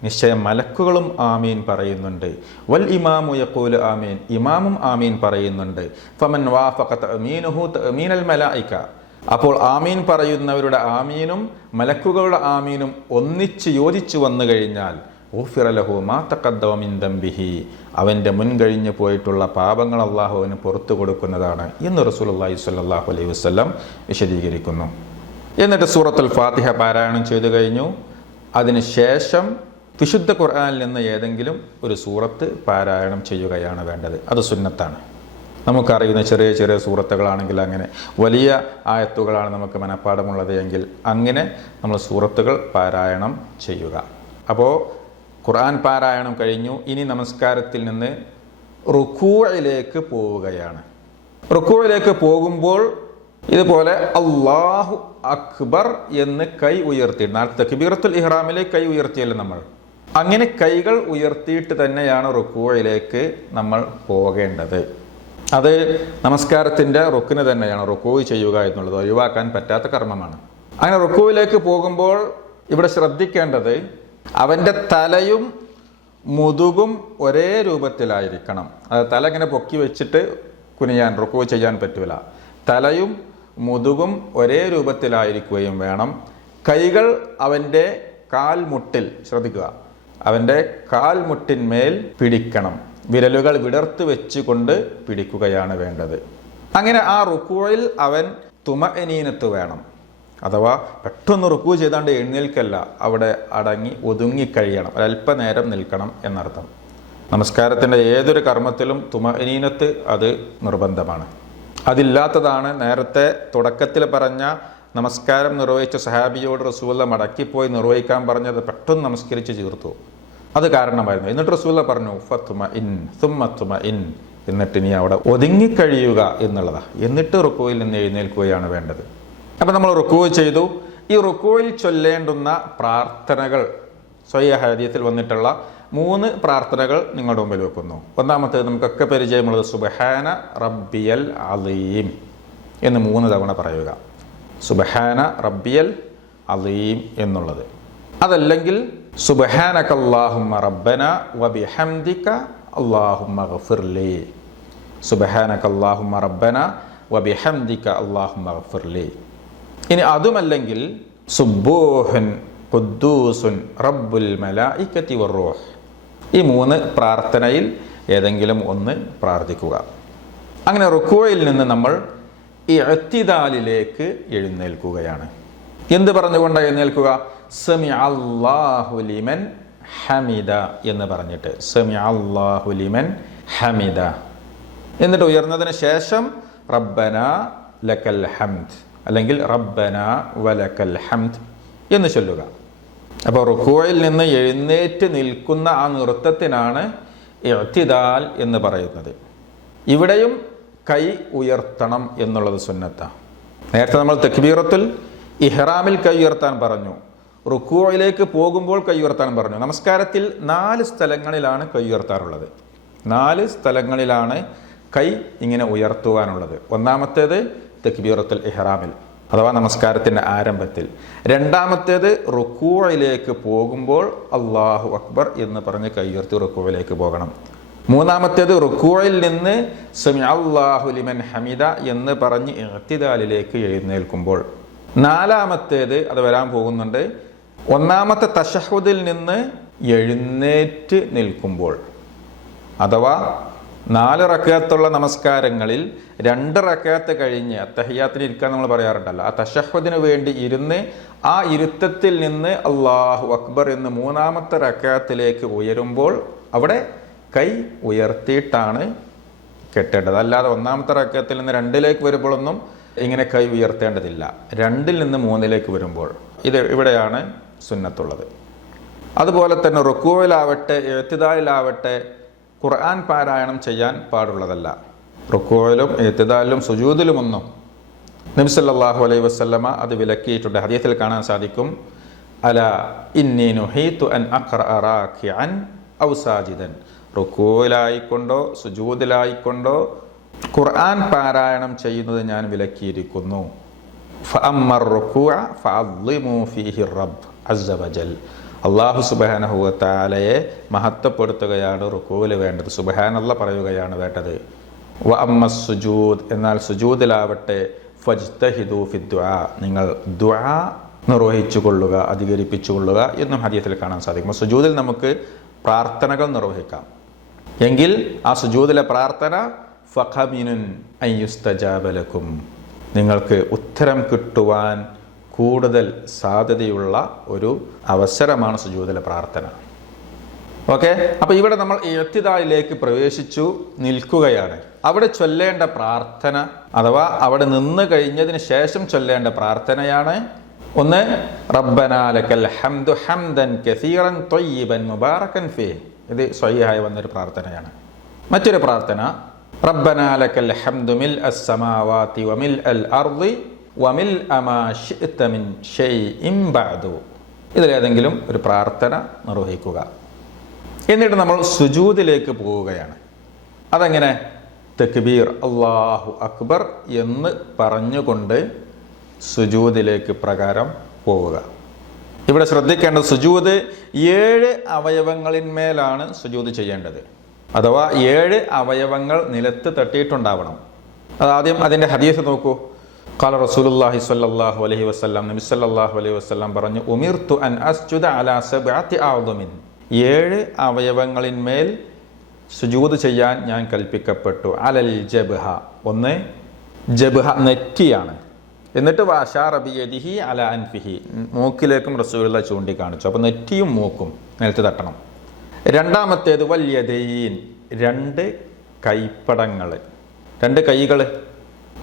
നിശ്ചയം മലക്കുകളും ആമീൻ പറയുന്നുണ്ട്. വൽ ഇമാമു യഖൂലു ആമീൻ, ഇമാമും ആമീൻ പറയുന്നുണ്ട്. ഫമൻ വാഫഖ തഅമീനുഹു തഅമീനൽ മലായിക, അപ്പോൾ ആമീൻ പറയുന്നവരുടെ ആമീനും മലക്കുകളുടെ ആമീനും ഒന്നിച്ച് യോജിച്ചു വന്നു കഴിഞ്ഞാൽ ഗുഫിറ ലഹു മാ തഖദ്ദമ മിൻ ദംബിഹി, അവൻ്റെ മുൻകഴിഞ്ഞു പോയിട്ടുള്ള പാപങ്ങൾ അള്ളാഹുവിന് പുറത്തു കൊടുക്കുന്നതാണ് എന്ന് റസൂലുള്ളാഹി സ്വല്ലല്ലാഹു അലൈഹി വസല്ലം വിശദീകരിക്കുന്നു. എന്നിട്ട് സൂറത്തുൽ ഫാത്തിഹ പാരായണം ചെയ്തു കഴിഞ്ഞു. അതിനുശേഷം വിശുദ്ധ ഖുർആനിൽ നിന്ന് ഏതെങ്കിലും ഒരു സൂറത്ത് പാരായണം ചെയ്യുകയാണ് വേണ്ടത്. അത് സുന്നത്താണ്. നമുക്കറിയുന്ന ചെറിയ ചെറിയ സൂറത്തുകളാണെങ്കിൽ അങ്ങനെ, വലിയ ആയത്തുകളാണ് നമുക്ക് മനഃപ്പാഠമുള്ളത് എങ്കിൽ അങ്ങനെ നമ്മൾ സൂറത്തുകൾ പാരായണം ചെയ്യുക. അപ്പോൾ ഖുർആൻ പാരായണം കഴിഞ്ഞു. ഇനി നമസ്കാരത്തിൽ നിന്ന് റുക്കൂഇലേക്ക് പോവുകയാണ്. റുക്കൂഇലേക്ക് പോകുമ്പോൾ ഇതുപോലെ അല്ലാഹു അക്ബർ എന്ന് കൈ ഉയർത്തിയിട്ടുണ്ട്. തക്ബീറത്തുൽ ഇഹ്റാമിലേക്ക് കൈ ഉയർത്തിയല്ലോ നമ്മൾ. അങ്ങനെ കൈകൾ ഉയർത്തിയിട്ട് തന്നെയാണ് റുക്കൂഇലേക്ക് നമ്മൾ പോകേണ്ടത്. അത് നമസ്കാരത്തിൻ്റെ റുക്ന് തന്നെയാണ്. റുക്കൂ ചെയ്യുക എന്നുള്ളത് ഒഴിവാക്കാൻ പറ്റാത്ത കർമ്മമാണ്. അങ്ങനെ റുക്കൂയിലേക്ക് പോകുമ്പോൾ ഇവിടെ ശ്രദ്ധിക്കേണ്ടത് അവൻ്റെ തലയും മുതുകും ഒരേ രൂപത്തിലായിരിക്കണം. അത് തല ഇങ്ങനെ പൊക്കി വെച്ചിട്ട് കുനിയാൻ റുക്കൂ ചെയ്യാൻ പറ്റൂല. തലയും മുതുകും ഒരേ രൂപത്തിലായിരിക്കുകയും വേണം. കൈകൾ അവൻ്റെ കാൽമുട്ടിൽ, ശ്രദ്ധിക്കുക, അവൻ്റെ കാൽമുട്ടിന്മേൽ പിടിക്കണം. വിരലുകൾ വിടർത്ത് വെച്ചുകൊണ്ട് പിടിക്കുകയാണ് വേണ്ടത്. അങ്ങനെ ആ റുക്കൂയിൽ അവൻ തുമഅനീനത്ത് വേണം. അഥവാ പെട്ടെന്ന് റുക്കൂ ചെയ്താണ്ട് എഴുന്നേൽക്കല്ല, അവിടെ അടങ്ങി ഒതുങ്ങിക്കഴിയണം, ഒരല്പനേരം നിൽക്കണം എന്നർത്ഥം. നമസ്കാരത്തിൻ്റെ ഏതൊരു കർമ്മത്തിലും തുമഅനീനത്ത് അത് നിർബന്ധമാണ്. അതില്ലാത്തതാണ് നേരത്തെ തുടക്കത്തിൽ പറഞ്ഞ നമസ്കാരം നിർവഹിച്ച സഹാബിയോട് റസൂല മടക്കിപ്പോയി നിർവഹിക്കാൻ പറഞ്ഞത്. പെട്ടെന്ന് നമസ്കരിച്ച് തീർത്തു, അത് കാരണമായിരുന്നു. എന്നിട്ട് റസൂല പറഞ്ഞു ഫത്മഇൻ സുമ്മ തുമഇൻ, എന്നിട്ട് ഇനി അവിടെ ഒതുങ്ങിക്കഴിയുക എന്നുള്ളതാണ്. എന്നിട്ട് റുക്കൂയിൽ നിന്ന് എഴുന്നേൽക്കുകയാണ് വേണ്ടത്. അപ്പം നമ്മൾ റുക്കൂ ചെയ്തു. ഈ റുക്കൂയിൽ ചൊല്ലേണ്ടുന്ന പ്രാർത്ഥനകൾ സ്വഹീഹ് ഹദീസിൽ വന്നിട്ടുള്ള 3 പ്രാർത്ഥനകൾ നിങ്ങളുടെ മുമ്പിൽ വെക്കുന്നു. ഒന്നാമത്തേത് നമുക്കൊക്കെ പരിചയമുള്ളത് സുബ്ഹാന റബ്ബിയൽ അലീം എന്ന് 3 തവണ പറയുക. സുബ്ഹാന റബ്ബിയൽ അലീം എന്നുള്ളത്. അതല്ലെങ്കിൽ സുബ്ഹാനകല്ലാഹുമ്മ റബ്ബന വബിഹംദിക അല്ലാഹുമ്മ ഗഫിർലി. സുബ്ഹാനകല്ലാഹുമ്മ റബ്ബന വബിഹംദിക അല്ലാഹുമ്മ ഗഫിർലി. ഇനി അതുമല്ലെങ്കിൽ സുബ്ബൂഹുൻ ഖുദ്ദൂസുൻ റബ്ബുൽ മലായികതി വറൂഹ്. ഈ 3 പ്രാർത്ഥനയിൽ ഏതെങ്കിലും ഒന്ന് പ്രാർത്ഥിക്കുക. അങ്ങനെ റുക്കൂയിൽ നിന്ന് നമ്മൾ ഇഅ്തിദാലിലേക്ക് എഴുന്നേൽക്കുകയാണ്. എന്ത് പറഞ്ഞുകൊണ്ട് എഴുന്നേൽക്കുക? സമിഅ അല്ലാഹു ലിമൻ ഹമിദ എന്ന് പറഞ്ഞിട്ട്, സമിഅ അല്ലാഹു ലിമൻ ഹമിദ. എന്നിട്ട് ഉയർന്നതിന് ശേഷം റബ്ബന ലക്കൽ ഹംദ് അല്ലെങ്കിൽ റബ്ബന വലക്കൽ ഹംദ് എന്ന് ചൊല്ലുക. അപ്പോൾ റുക്കൂയിൽ നിന്ന് എഴുന്നേറ്റ് നിൽക്കുന്ന ആ നൃത്തത്തിനാണ് ഇഅ്തിദാൽ എന്ന് പറയുന്നത്. ഇവിടെയും കൈ ഉയർത്തണം എന്നുള്ളത് സുന്നത്താണ്. നേരത്തെ നമ്മൾ തക്ബീറത്തുൽ ഇഹ്റാമിൽ കൈ ഉയർത്താൻ പറഞ്ഞു, റുക്കൂയിലേക്ക് പോകുമ്പോൾ കൈ ഉയർത്താൻ പറഞ്ഞു. നമസ്കാരത്തിൽ 4 സ്ഥലങ്ങളിലാണ് കൈ ഉയർത്താറുള്ളത്. 4 സ്ഥലങ്ങളിലാണ് കൈ ഇങ്ങനെ ഉയർത്തുവാനുള്ളത്. ഒന്നാമത്തേത് തക്ബീറത്തുൽ ഇഹ്റാമിൽ അഥവാ നമസ്കാരത്തിൻ്റെ ആരംഭത്തിൽ. രണ്ടാമത്തേത് റുക്കൂയിലേക്ക് പോകുമ്പോൾ അല്ലാഹു അക്ബർ എന്ന് പറഞ്ഞ് കൈ ഉയർത്തി റുക്കൂയിലേക്ക് പോകണം. മൂന്നാമത്തേത് റുക്കൂയിൽ നിന്ന് സമിഅ അല്ലാഹു ലിമൻ ഹമിദ എന്ന് പറഞ്ഞ് ഇഅ്തിദാലിലേക്ക് എഴുന്നേൽക്കുമ്പോൾ. നാലാമത്തേത് അത് വരാൻ പോകുന്നുണ്ട്, ഒന്നാമത്തെ തശഹുദിൽ നിന്ന് എഴുന്നേറ്റ് നിൽക്കുമ്പോൾ. അഥവാ 4 റക്അത്തുള്ള നമസ്കാരങ്ങളിൽ 2 റക്അത്ത് കഴിഞ്ഞ് അത്തഹിയ്യാത്തിന് ഇരിക്കാൻ നമ്മൾ പറയാറുണ്ടല്ലോ, ആ തശഹുദിന് വേണ്ടി ഇരുന്ന് ആ ഇരുത്തത്തിൽ നിന്ന് അല്ലാഹു അക്ബർ എന്ന് 3ാമത്തെ റക്അത്തിലേക്ക് ഉയരുമ്പോൾ അവിടെ കൈ ഉയർത്തിയിട്ടാണ് കെട്ടേണ്ടത്. അല്ലാതെ 1ാമത്തെ റക്അത്തിൽ നിന്ന് 2ലേക്ക് വരുമ്പോഴൊന്നും ഇങ്ങനെ കൈ ഉയർത്തേണ്ടതില്ല. 2ൽ നിന്ന് 3ലേക്ക് വരുമ്പോൾ ഇത് ഇവിടെയാണ് സുന്നത്തുള്ളത്. അതുപോലെ തന്നെ റുക്കൂയിലാവട്ടെ ഇഅ്തിദാലിലാവട്ടെ ഖുർആൻ പാരായണം ചെയ്യാൻ പാടുള്ളതല്ല. റുക്കൂയിലും ഇഅ്തിദാലിലും സുജൂദിലുമൊന്നും നബി സല്ലല്ലാഹു അലൈഹി വസല്ലമ അത് വിലക്കിയിട്ടുണ്ട്. ഹദീസിൽ കാണാൻ സാധിക്കും, അലാ ഇന്നി നുഹീതു അൻ അഖ്റഅ റാകിഅൻ ഔ സാജിദൻ. റുക്കൂയിലായിക്കൊണ്ടോ സുജൂദിലായിക്കൊണ്ടോ ഖുർആൻ പാരായണം ചെയ്യുന്നത് ഞാൻ വിലക്കിയിരിക്കുന്നു. ഫഅമ്മർ റുകൂഅ ഫഅദ്ദിമു ഫീഹി റബ്ബ് അസ്സ വജൽ. അല്ലാഹു സുബ്ഹാനഹു വ തആലയെ മഹത്വപ്പെടുത്തുകയാണ് റുക്കൂവിൽ വേണ്ടത്, സുബ്ഹാനല്ലാഹ് പറയുകയാണ് വേണ്ടത്. വ അമ്മസ് സുജൂദ്, എന്നാൽ സുജൂദിലാവട്ടെ ഫജ്തഹിദു ഫിദ്ദുആ, നിങ്ങൾ ദുആ നിർവഹിച്ചു കൊള്ളുക, അധികരിപ്പിച്ചു കൊള്ളുക എന്നും ഹദീസിൽ കാണാൻ സാധിക്കും. സുജൂദിൽ നമുക്ക് പ്രാർത്ഥനകൾ നിർവഹിക്കാം. എങ്കിൽ ആ സുജൂദിലെ പ്രാർത്ഥന ഫഖമിനുൻ അൻ യുസ്തജാബ ലക്കും, നിങ്ങൾക്ക് ഉത്തരം കിട്ടുവാൻ കൂടുതൽ സാധ്യതയുള്ള ഒരു അവസരമാണ് സുജൂദിലെ പ്രാർത്ഥന. ഓക്കെ, അപ്പോൾ ഇവിടെ നമ്മൾ ഇഅ്തിദാലിലേക്ക് പ്രവേശിച്ചു നിൽക്കുകയാണ്. അവിടെ ചൊല്ലേണ്ട പ്രാർത്ഥന അഥവാ അവിടെ നിന്ന് കഴിഞ്ഞതിന് ശേഷം ചൊല്ലേണ്ട പ്രാർത്ഥനയാണ് ഒന്ന്, റബ്ബനാ ലക്കൽ ഹംദു ഹംദൻ കസീറൻ ത്വയ്യിബൻ മുബാറകൻ ഫീഹി. ഇത് സ്വഹീഹായി വന്നൊരു പ്രാർത്ഥനയാണ്. മറ്റൊരു പ്രാർത്ഥന, റബ്ബനാ ലക്കൽ ഹംദു മിൽഅസ് സമാവാതി വമിൽഅൽ അർളി വമിൽഅ മാ ശിഅ്ത മിൻ ശൈഇൻ ബഅദു. ഇതിലേതെങ്കിലും ഒരു പ്രാർത്ഥന നിർവഹിക്കുക. എന്നിട്ട് നമ്മൾ സുജൂദിലേക്ക് പോവുകയാണ്. അതെങ്ങനെ? തക്ബീർ അല്ലാഹു അക്ബർ എന്ന് പറഞ്ഞുകൊണ്ട് സുജൂദിലേക്ക് പ്രകാരം പോവുക. ഇവിടെ ശ്രദ്ധിക്കേണ്ടത്, സുജൂദ് 7 അവയവങ്ങളിന്മേലാണ് സുജൂദ് ചെയ്യേണ്ടത്. അഥവാ 7 അവയവങ്ങൾ നിലത്ത് തട്ടിയിട്ടുണ്ടാവണം. അതാദ്യം അതിൻ്റെ ഹദീസ് നോക്കൂ. ഖാല റസൂലുള്ളാഹി സ്വല്ലല്ലാഹു അലൈഹി വസല്ലം, നബി സല്ലല്ലാഹു അലൈഹി വസല്ലം പറഞ്ഞു, ഉമിർതു അൻ അസ്ജുദ അലാ സബ്അത്തി അഅ്ദമിൻ, 7 അവയവങ്ങളിന്മേൽ സുജൂദ് ചെയ്യാൻ ഞാൻ കൽപ്പിക്കപ്പെട്ടു. അലൽ ജബ്ഹ, ഒന്ന് ജബ്ഹ നെറ്റിയാണ്. എന്നിട്ട് വഅശാറ ബിയദിഹി അലാ അൻഫിഹി, മൂക്കിലേക്കും റസൂലുള്ളാഹി ചൂണ്ടിക്കാണിച്ചു. അപ്പോൾ നെറ്റിയും മൂക്കും നിലത്ത് തട്ടണം. രണ്ടാമത്തേത് വൽയദൈൻ, 2 കൈപ്പടങ്ങൾ, 2 കൈകൾ.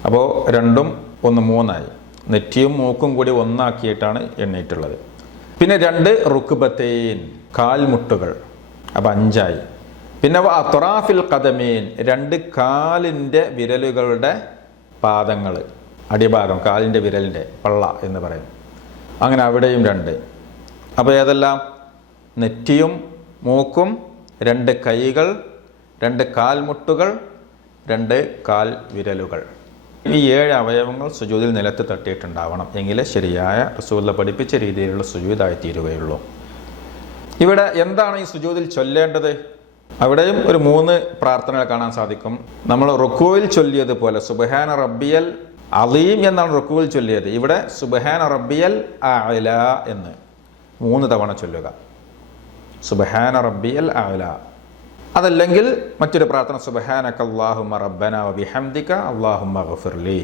അപ്പോൾ 2ഉം 1 3ആയി. നെറ്റിയും മൂക്കും കൂടി ഒന്നാക്കിയിട്ടാണ് എണ്ണീട്ടുള്ളത്. പിന്നെ 2 റുക്ബത്തൈൻ, കാൽമുട്ടുകൾ. അപ്പോൾ 5ആയി. പിന്നെ അത്റാഫിൽ ഖദമീൻ, രണ്ട് കാലിൻ്റെ വിരലുകളുടെ പാദങ്ങൾ, അടിഭാഗം കാലിൻ്റെ വിരലിൻ്റെ പള്ള എന്ന് പറയും, അങ്ങനെ അവിടെയും രണ്ട്. അപ്പോൾ ഏതെല്ലാം? നെറ്റിയും മൂക്കും, രണ്ട് കൈകൾ, രണ്ട് കാൽമുട്ടുകൾ, രണ്ട് കാൽ വിരലുകൾ. ഈ 7 അവയവങ്ങൾ സുജൂദിൽ നിലത്ത് തട്ടിയിട്ടുണ്ടാവണം, എങ്കിലേ ശരിയായ റസൂലുള്ളാഹി പഠിപ്പിച്ച രീതിയിലുള്ള സുജൂദായി തീരുകയുള്ളൂ. ഇവിടെ എന്താണ് ഈ സുജൂദിൽ ചൊല്ലേണ്ടത്? അവിടെയും ഒരു 3 പ്രാർത്ഥനകൾ കാണാൻ സാധിക്കും. നമ്മൾ റുക്കൂയിൽ ചൊല്ലിയതുപോലെ സുബ്ഹാന റബ്ബിയൽ അലീം എന്നാണ് റുക്കൂയിൽ ചൊല്ലിയത്. ഇവിടെ സുബ്ഹാന റബ്ബിയൽ അഅല എന്ന് 3 തവണ ചൊല്ലുക. സുബ്ഹാന റബ്ബിയൽ അഅല. അതല്ലെങ്കിൽ മറ്റൊരു പ്രാർത്ഥന സുബ്ഹാനക അല്ലാഹുമ്മ റബ്ബന വബിഹംദിക അല്ലാഹുമ്മ ഗഫിർലി.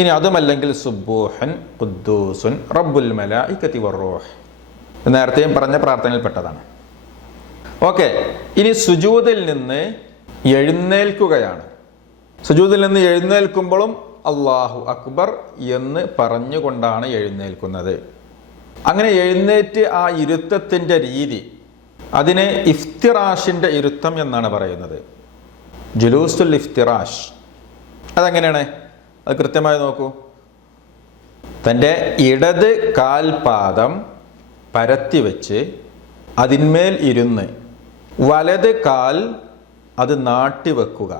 ഇനി അതുമല്ലെങ്കിൽ സുബ്ബൂഹൻ ഖുദ്ദൂസുൻ റബ്ബുൽ മലായികതി വറൂഹ്, നേരത്തെയും പറഞ്ഞ പ്രാർത്ഥനയിൽപ്പെട്ടതാണ്. ഓക്കെ, ഇനി സുജൂദിൽ നിന്ന് എഴുന്നേൽക്കുകയാണ്. സുജൂദിൽ നിന്ന് എഴുന്നേൽക്കുമ്പോഴും അല്ലാഹു അക്ബർ എന്ന് പറഞ്ഞുകൊണ്ടാണ് എഴുന്നേൽക്കുന്നത്. അങ്ങനെ എഴുന്നേറ്റ് ആ ഇരുത്തത്തിൻ്റെ രീതി, അതിനെ ഇഫ്തിറാഷിൻ്റെ ഇരുത്തം എന്നാണ് പറയുന്നത്. ജുലൂസുൽ ഇഫ്തിറാഷ്. അതെങ്ങനെയാണ്? അത് കൃത്യമായി നോക്കൂ. തൻ്റെ ഇടത് കാൽപാദം പരത്തി വെച്ച് അതിന്മേൽ ഇരുന്ന് വലത് കാൽ അത് നാട്ടിവെക്കുക.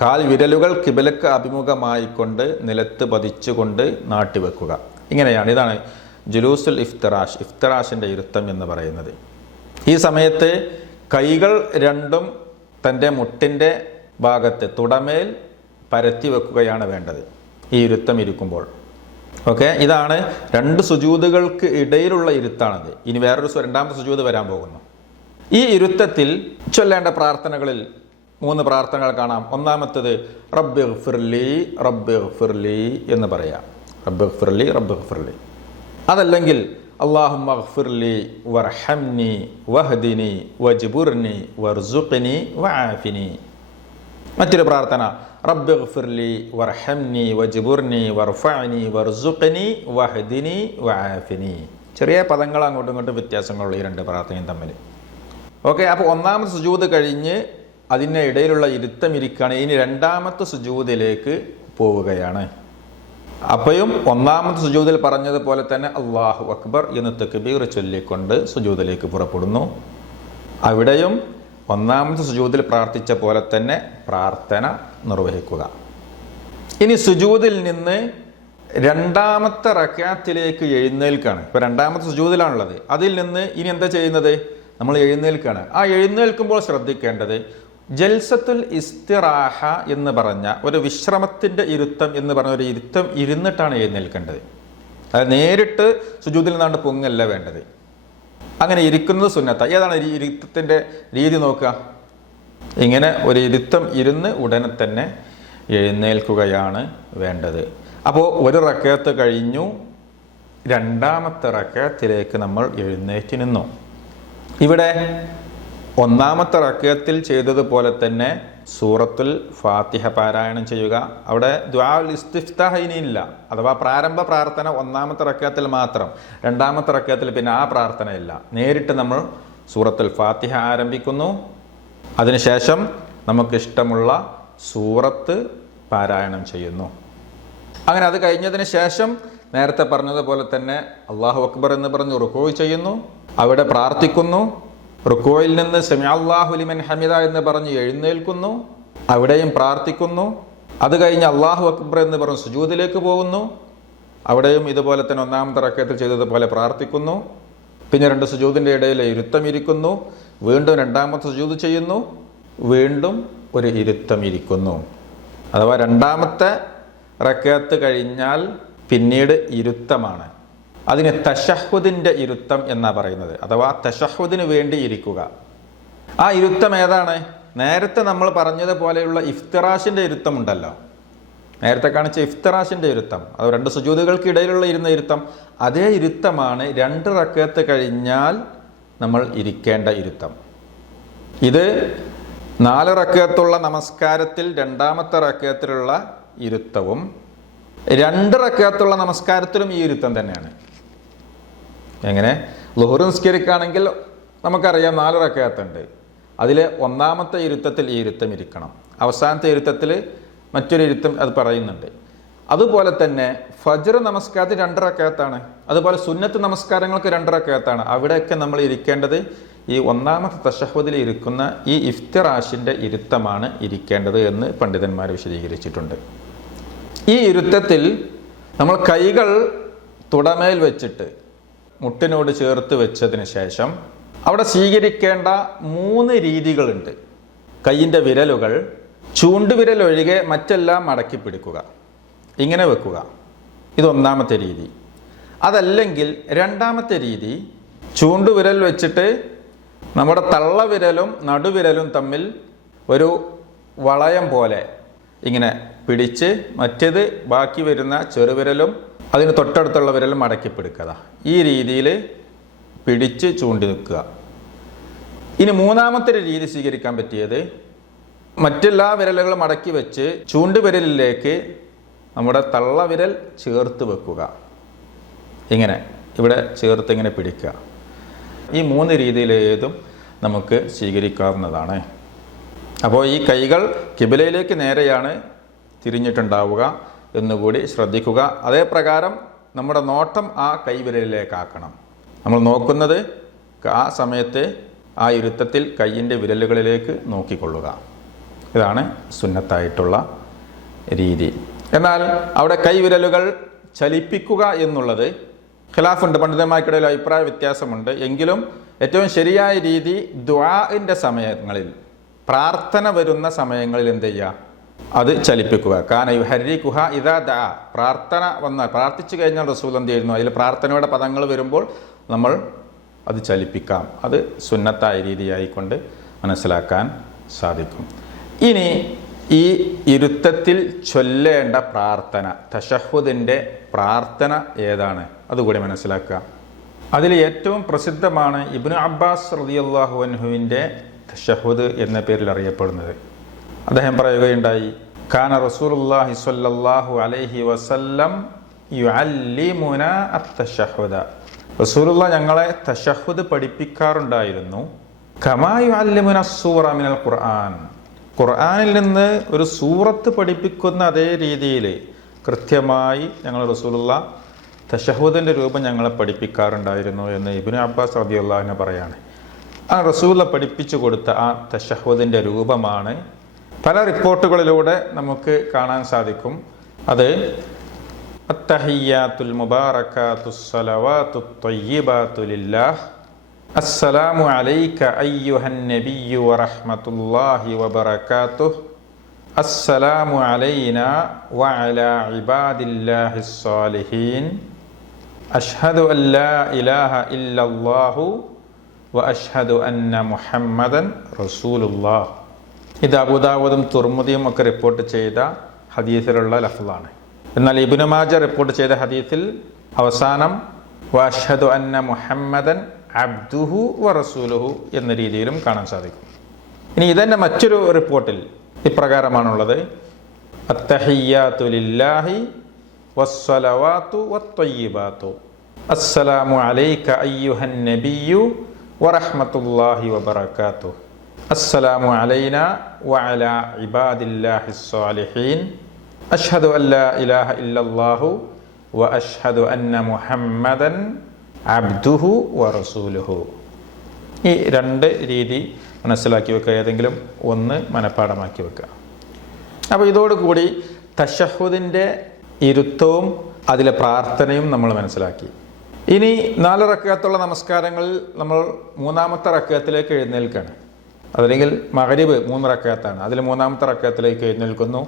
കാൽ വിരലുകൾ കിബിലക്ക് അഭിമുഖമായിക്കൊണ്ട് നിലത്ത് പതിച്ചുകൊണ്ട് നാട്ടിവെക്കുക. ഇങ്ങനെയാണ്. ഇതാണ് ജുലൂസുൽ ഇഫ്തിറാഷ്, ഇഫ്തിറാഷിൻ്റെ ഇരുത്തം എന്ന് പറയുന്നത്. ഈ സമയത്ത് കൈകൾ രണ്ടും തൻ്റെ മുട്ടിൻ്റെ ഭാഗത്ത് തുടമേൽ പരത്തി വെക്കുകയാണ് വേണ്ടത് ഈ ഇരുത്തം ഇരിക്കുമ്പോൾ. ഓക്കെ, ഇതാണ് 2 സുജൂദുകൾക്ക് ഇടയിലുള്ള ഇരുത്താണത്. ഇനി വേറൊരു 2ാമത്തെ സുജൂദ് വരാൻ പോകുന്നു. ഈ ഇരുത്തത്തിൽ ചൊല്ലേണ്ട പ്രാർത്ഥനകളിൽ 3 പ്രാർത്ഥനകൾ കാണാം. ഒന്നാമത്തേത് റബ്ബിഗ്ഫിർലി റബ്ബിഗ്ഫിർലി എന്ന് പറയാം. റബ്ബിഗ്ഫിർലി റബ്ബിഗ്ഫിർലി. അതല്ലെങ്കിൽ അല്ലാഹുമ്മ ഗ്ഫിർലി വർഹംനി വഹ്ദിനി വജ്ബുർനി വർസുഖ്നി വആഫിനി. മറ്റൊരു പ്രാർത്ഥന റബ്ബിഗ്ഫിർലി വർഹംനി വജ്ബുർനി വർഫഅനി വർസുഖ്നി വഹ്ദിനി വആഫിനി. ചെറിയ പദങ്ങൾ അങ്ങോട്ടും ഇങ്ങോട്ടും വ്യത്യാസങ്ങളുള്ള ഈ 2 പ്രാർത്ഥനയും തമ്മിൽ. ഓക്കെ, അപ്പോൾ 1ാമത്തെ സുജൂദ് കഴിഞ്ഞ് അതിൻ്റെ ഇടയിലുള്ള ഇരുത്തം ഇരിക്കുകയാണ്. ഇനി 2ാമത്തെ സുജൂദിലേക്ക് പോവുകയാണ്. അപ്പോഴും 1ാമത്തെ സുജൂദിൽ പറഞ്ഞതുപോലെ തന്നെ അല്ലാഹു അക്ബർ എന്ന് തക്ബീർ ചൊല്ലിക്കൊണ്ട് സുജൂദിലേക്ക് പുറപ്പെടുന്നു. അവിടെയും 1ാമത്തെ സുജൂദിൽ പ്രാർത്ഥിച്ച പോലെ തന്നെ പ്രാർത്ഥന നിർവഹിക്കുക. ഇനി സുജൂദിൽ നിന്ന് 2ാമത്തെ റക്അത്തിലേക്ക് എഴുന്നേൽക്കാണ്. ഇപ്പോൾ 2ാമത്തെ സുജൂദിലാണുള്ളത്. അതിൽ നിന്ന് ഇനി എന്താ ചെയ്യുന്നത്? നമ്മൾ എഴുന്നേൽക്കാണ്. ആ എഴുന്നേൽക്കുമ്പോൾ ശ്രദ്ധിക്കേണ്ടത് ജൽസത്തുൽ ഇസ്തിറാഹ എന്ന് പറഞ്ഞ ഒരു വിശ്രമത്തിൻ്റെ ഇരുത്തം എന്ന് പറഞ്ഞ ഒരു ഇരുത്തം ഇരുന്നിട്ടാണ് എഴുന്നേൽക്കേണ്ടത്. അത് നേരിട്ട് സുജൂദിൽ നിന്നാണ്ട് പൊങ്ങല്ല വേണ്ടത്. അങ്ങനെ ഇരിക്കുന്നത് സുന്നത്ത. ഏതാണ് ഈ ഇരുത്തത്തിൻ്റെ രീതി നോക്കുക. ഇങ്ങനെ ഒരു ഇരുത്തം ഇരുന്ന് ഉടനെ തന്നെ എഴുന്നേൽക്കുകയാണ് വേണ്ടത്. അപ്പോൾ ഒരു റക്അത്ത് കഴിഞ്ഞു, 2ാമത്തെ റക്അത്തിലേക്ക് നമ്മൾ എഴുന്നേറ്റ് നിന്നു. ഇവിടെ 1ാമത്തെ റക്അത്തിൽ ചെയ്തതുപോലെ തന്നെ സൂറത്തുൽ ഫാത്തിഹ പാരായണം ചെയ്യുക. അവിടെ ദുആഉൽ ഇസ്തിഫ്താഹ് ഇനിയില്ല, അഥവാ പ്രാരംഭ പ്രാർത്ഥന 1ാമത്തെ റക്അത്തിൽ മാത്രം. 2ാമത്തെ റക്അത്തിൽ പിന്നെ ആ പ്രാർത്ഥനയില്ല. നേരിട്ട് നമ്മൾ സൂറത്തുൽ ഫാത്തിഹ ആരംഭിക്കുന്നു. അതിനുശേഷം നമുക്കിഷ്ടമുള്ള സൂറത്ത് പാരായണം ചെയ്യുന്നു. അങ്ങനെ അത് കഴിഞ്ഞതിന് ശേഷം നേരത്തെ പറഞ്ഞതുപോലെ തന്നെ അല്ലാഹു അക്ബർ എന്ന് പറഞ്ഞ് റുക്കൂ ചെയ്യുന്നു. അവിടെ പ്രാർത്ഥിക്കുന്നു. റുക്കോയിൽ നിന്ന് സമിഅ അല്ലാഹു ലിമൻ ഹമിദ എന്ന് പറഞ്ഞ് എഴുന്നേൽക്കുന്നു. അവിടെയും പ്രാർത്ഥിക്കുന്നു. അത് കഴിഞ്ഞ് അല്ലാഹു അക്ബർ എന്ന് പറഞ്ഞ് സുജൂദിലേക്ക് പോകുന്നു. അവിടെയും ഇതുപോലെ തന്നെ 1ാമത്തെ റക്അത്തിൽ ചെയ്തതുപോലെ പ്രാർത്ഥിക്കുന്നു. പിന്നെ 2 സുജൂദിൻ്റെ ഇടയിൽ ഇരുത്തം ഇരിക്കുന്നു. വീണ്ടും 2ാമത്തെ സുജൂദ് ചെയ്യുന്നു. വീണ്ടും ഒരു ഇരുത്തം ഇരിക്കുന്നു. അഥവാ 2ാമത്തെ റക്അത്ത് കഴിഞ്ഞാൽ പിന്നീട് ഇരുത്തമാണ്. അതിന് തശഹുദിൻ്റെ ഇരുത്തം എന്നാണ് പറയുന്നത്. അഥവാ തശഹുദിന് വേണ്ടി ഇരിക്കുക. ആ ഇരുത്തം ഏതാണ്? നേരത്തെ നമ്മൾ പറഞ്ഞതുപോലെയുള്ള ഇഫ്തിറാഷിൻ്റെ ഇരുത്തം ഉണ്ടല്ലോ, നേരത്തെ കാണിച്ച ഇഫ്തിറാഷിൻ്റെ ഇരുത്തം, അത് 2 സുജൂദുകൾക്ക് ഇടയിലുള്ള ഇരുന്ന ഇരുത്തം, അതേ ഇരുത്തമാണ് 2 റക്അത്ത് കഴിഞ്ഞാൽ നമ്മൾ ഇരിക്കേണ്ട ഇരുത്തം. ഇത് 4 റക്അത്തുള്ള നമസ്കാരത്തിൽ 2ാമത്തെ റക്അത്തിലുള്ള ഇരുത്തവും 2 റക്അത്തുള്ള നമസ്കാരത്തിലും ഈ ഇരുത്തം തന്നെയാണ്. എങ്ങനെ? ളുഹർ നിസ്കരിക്കുകയാണെങ്കിൽ നമുക്കറിയാം 4 റക്അത്തുണ്ട്. അതിലെ ഒന്നാമത്തെ ഇരുത്തത്തിൽ ഈ ഇരുത്തം ഇരിക്കണം, അവസാനത്തെ ഇരുത്തത്തിൽ മറ്റൊരു ഇരുത്തം അത് പറയുന്നുണ്ട്. അതുപോലെ തന്നെ ഫജ്ർ നമസ്കാരത്തിൽ 2 റക്അത്താണ്, അതുപോലെ സുന്നത്ത് നമസ്കാരങ്ങൾക്ക് 2 റക്അത്താണ്. അവിടെയൊക്കെ നമ്മൾ ഇരിക്കേണ്ടത് ഈ ഒന്നാമത്തെ തശഹ്ഹുദിൽ ഇരിക്കുന്ന ഈ ഇഫ്തിറാഷിൻ്റെ ഇരുത്തമാണ് ഇരിക്കേണ്ടത് എന്ന് പണ്ഡിതന്മാർ വിശദീകരിച്ചിട്ടുണ്ട്. ഈ ഇരുത്തത്തിൽ നമ്മൾ കൈകൾ തുടമേൽ വെച്ചിട്ട് മുട്ടിനോട് ചേർത്ത് വെച്ചതിന് ശേഷം അവിടെ സ്വീകരിക്കേണ്ട 3 രീതികളുണ്ട്. കൈയിൻ്റെ വിരലുകൾ ചൂണ്ടുവിരൽ ഒഴികെ മറ്റെല്ലാം മടക്കി പിടിക്കുക, ഇങ്ങനെ വെക്കുക. ഇത് ഒന്നാമത്തെ രീതി. അതല്ലെങ്കിൽ രണ്ടാമത്തെ രീതി, ചൂണ്ടുവിരൽ വെച്ചിട്ട് നമ്മുടെ തള്ളവിരലും നടുവിരലും തമ്മിൽ ഒരു വളയം പോലെ ഇങ്ങനെ പിടിച്ച് മറ്റേത് ബാക്കി വരുന്ന ചെറുവിരലും അതിന് തൊട്ടടുത്തുള്ള വിരലും മടക്കി പിടിക്കുക. ഈ രീതിയിൽ പിടിച്ച് ചൂണ്ടി നിൽക്കുക. ഇനി മൂന്നാമത്തെ ഒരു രീതി സ്വീകരിക്കാൻ പറ്റിയത് മറ്റെല്ലാ വിരലുകളും മടക്കി വെച്ച് ചൂണ്ടുവിരലിലേക്ക് നമ്മുടെ തള്ളവിരൽ ചേർത്ത് വെക്കുക, ഇങ്ങനെ ഇവിടെ ചേർത്ത് ഇങ്ങനെ പിടിക്കുക. ഈ 3 രീതിയിലേതും നമുക്ക് സ്വീകരിക്കാവുന്നതാണ്. അപ്പോൾ ഈ കൈകൾ കിബിലയിലേക്ക് നേരെയാണ് തിരിഞ്ഞിട്ടുണ്ടാവുക എന്നുകൂടി ശ്രദ്ധിക്കുക. അതേപ്രകാരം നമ്മുടെ നോട്ടം ആ കൈവിരലിലേക്കാക്കണം. നമ്മൾ നോക്കുന്നത് ആ സമയത്ത് ആ ഇരുത്തത്തിൽ കൈയിൻ്റെ വിരലുകളിലേക്ക് നോക്കിക്കൊള്ളുക. ഇതാണ് സുന്നത്തായിട്ടുള്ള രീതി. എന്നാൽ അവിടെ കൈവിരലുകൾ ചലിപ്പിക്കുക എന്നുള്ളത് ഖിലാഫുണ്ട്, പണ്ഡിതന്മാർക്കിടയിൽ അഭിപ്രായ വ്യത്യാസമുണ്ട്. എങ്കിലും ഏറ്റവും ശരിയായ രീതി ദുആഇൻ്റെ സമയങ്ങളിൽ, പ്രാർത്ഥന വരുന്ന സമയങ്ങളിൽ എന്ത് ചെയ്യുക, അത് ചലിപ്പിക്കുക. കാന യുഹർരികുഹ ഇദാ ദഅ, പ്രാർത്ഥന വന്നാൽ, പ്രാർത്ഥിച്ചു കഴിഞ്ഞാൽ റസൂൽ എന്ത് ചെയ്യുന്നു, അതിൽ പ്രാർത്ഥനയുടെ പദങ്ങൾ വരുമ്പോൾ നമ്മൾ അത് ചലിപ്പിക്കാം. അത് സുന്നത്തായ രീതിയായിക്കൊണ്ട് മനസ്സിലാക്കാൻ സാധിക്കും. ഇനി ഈ ഇരുത്തത്തിൽ ചൊല്ലേണ്ട പ്രാർത്ഥന, തശഹ്ഹുദിൻ്റെ പ്രാർത്ഥന ഏതാണ് അതുകൂടി മനസ്സിലാക്കുക. അതിൽ ഏറ്റവും പ്രസിദ്ധമാണ് ഇബ്നു അബ്ബാസ് റളിയല്ലാഹു അൻഹുവിൻ്റെ തശഹ്ഹുദ് എന്ന പേരിൽ അറിയപ്പെടുന്നത്. അദ്ദേഹം പറയുകയുണ്ടായി, കാന റസൂലുള്ളാഹി സ്വല്ലല്ലാഹു അലൈഹി വസല്ലം യുഅല്ലിമുന അത്തശഹ്ഹുദ, റസൂലുള്ള ഞങ്ങളെ തശഹ്ഹുദ് പഠിപ്പിക്കാറുണ്ടായിരുന്നു. കമാ യുഅല്ലിമുന സൂറ മിനൽ ഖുർആൻ, ഖുർആനിൽ നിന്ന് ഒരു സൂറത്ത് പഠിപ്പിക്കുന്ന അതേ രീതിയിൽ കൃത്യമായി ഞങ്ങൾ റസൂലുള്ള തശഹ്ഹുദിൻ്റെ രൂപം ഞങ്ങളെ പഠിപ്പിക്കാറുണ്ടായിരുന്നു എന്ന് ഇബ്നു അബ്ബാസ് റളിയല്ലാഹു അൻഹു പറയാണ്. ആ റസൂലുള്ള പഠിപ്പിച്ചു കൊടുത്ത ആ തശഹ്ഹുദിൻ്റെ രൂപമാണ് പല റിപ്പോർട്ടുകളിലൂടെ നമുക്ക് കാണാൻ സാധിക്കും. അത് അത്തഹിയ്യാത്തുൽ മുബാറകാത്തുസ് സലവാത്തുത് ത്വയ്യിബാതു ലില്ലാഹ്, അസ്സലാമു അലൈക അയ്യുഹൻ നബിയ്യു വറഹ്മത്തുള്ളാഹി വബറകാതുഹു, അസ്സലാമു അലൈനാ വഅലാ ഇബാദില്ലാഹിസ് സ്വാലിഹീൻ, അഷ്ഹദു അൻ ലാ ഇലാഹ ഇല്ലല്ലാഹു വ അഷ്ഹദു അന്ന മുഹമ്മദൻ റസൂലുള്ളാഹ്. ഇത് അബൂദാവൂദും തുർമുദിയും ഒക്കെ റിപ്പോർട്ട് ചെയ്ത ഹദീസിലുള്ള ലഫ്ളാണ്. എന്നാൽ ഇബ്നു മാജ റിപ്പോർട്ട് ചെയ്ത ഹദീസിൽ അവസാനം വ അഷ്ഹദു അന്ന മുഹമ്മദൻ അബ്ദുഹു വ റസൂലുഹു എന്ന രീതിയിലും കാണാൻ സാധിക്കും. ഇനി ഇതന്നെ മറ്റൊരു റിപ്പോർട്ടിൽ ഇപ്രകാരമാണുള്ളത്, അത്തഹിയ്യാതു ലില്ലാഹി വസ്സലവാതു വത്വയ്യിബാതു, അസ്സലാമു അലൈക അയ്യുഹൻ നബിയ്യു വറഹ്മത്തുള്ളാഹി വബറകാതുഹു, അസ്സലാമു അലൈനാ വഅലാ ഇബാദില്ലാഹിസ് സ്വാലിഹീൻ, അഷ്ഹദു അൻ ലാ ഇലാഹ ഇല്ലല്ലാഹു വ അഷ്ഹദു അന്ന മുഹമ്മദൻ അബ്ദുഹു വ റസൂലുഹു. ഈ 2 രീതി മനസ്സിലാക്കി വെക്കുക, ഏതെങ്കിലും ഒന്ന് മനഃപ്പാഠമാക്കി വെക്കുക. അപ്പോൾ ഇതോടുകൂടി തശഹ്ഹുദിൻ്റെ ഇരുത്തവും അതിലെ പ്രാർത്ഥനയും നമ്മൾ മനസ്സിലാക്കി. ഇനി 4 റക്അത്തുള്ള നമസ്കാരങ്ങളിൽ നമ്മൾ 3ാമത്തെ റക്അത്തിലേക്ക് എഴുന്നേൽക്കുകയാണ്. അതല്ലെങ്കിൽ മഗ്രിബ് 3 റക്അത്താണ്, അതിൽ 3ാമത്തെ റക്അത്തിലേക്ക് എഴുന്നേൽക്കുന്നു.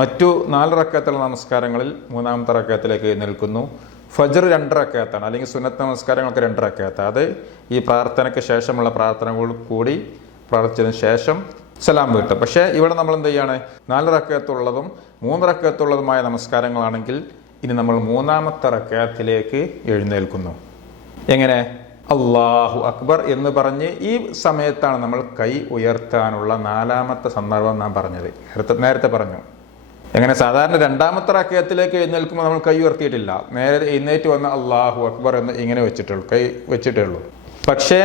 മറ്റു 4 റക്അത്തുള്ള നമസ്കാരങ്ങളിൽ 3ാമത്തെ റക്അത്തിലേക്ക് എഴുന്നേൽക്കുന്നു. ഫജ്ർ 2 റക്അത്താണ്, അല്ലെങ്കിൽ സുന്നത്ത് നമസ്കാരങ്ങൾക്ക് 2 റക്അത്താണ്. അത് ഈ പ്രാർത്ഥനയ്ക്ക് ശേഷമുള്ള പ്രാർത്ഥനകൾ കൂടി പ്രാർത്ഥിച്ചതിന് ശേഷം സലാം വീട്ടും. പക്ഷേ ഇവിടെ നമ്മൾ എന്ത് ചെയ്യാണ്, 4 റക്അത്തുള്ളതും 3 റക്അത്തുള്ളതുമായ നമസ്കാരങ്ങളാണെങ്കിൽ ഇനി നമ്മൾ 3ാമത്തെ റക്അത്തിലേക്ക് എഴുന്നേൽക്കുന്നു. എങ്ങനെ? അല്ലാഹു അക്ബർ എന്ന് പറഞ്ഞ് ഈ സമയത്താണ് നമ്മൾ കൈ ഉയർത്താനുള്ള 4ാമത്തെ സന്ദർഭം നാം പറഞ്ഞത്. നേരത്തെ പറഞ്ഞു. എങ്ങനെ? സാധാരണ 2ാമത്തെ റക്അത്തിലേക്ക് എഴുന്നേൽക്കുമ്പോൾ നമ്മൾ കൈ ഉയർത്തിയിട്ടില്ല, നേരെ എഴുന്നേറ്റ് വന്ന് അല്ലാഹു അക്ബർ എന്ന് ഇങ്ങനെ വെച്ചിട്ടുള്ളൂ, കൈ വെച്ചിട്ടേ ഉള്ളൂ. പക്ഷേ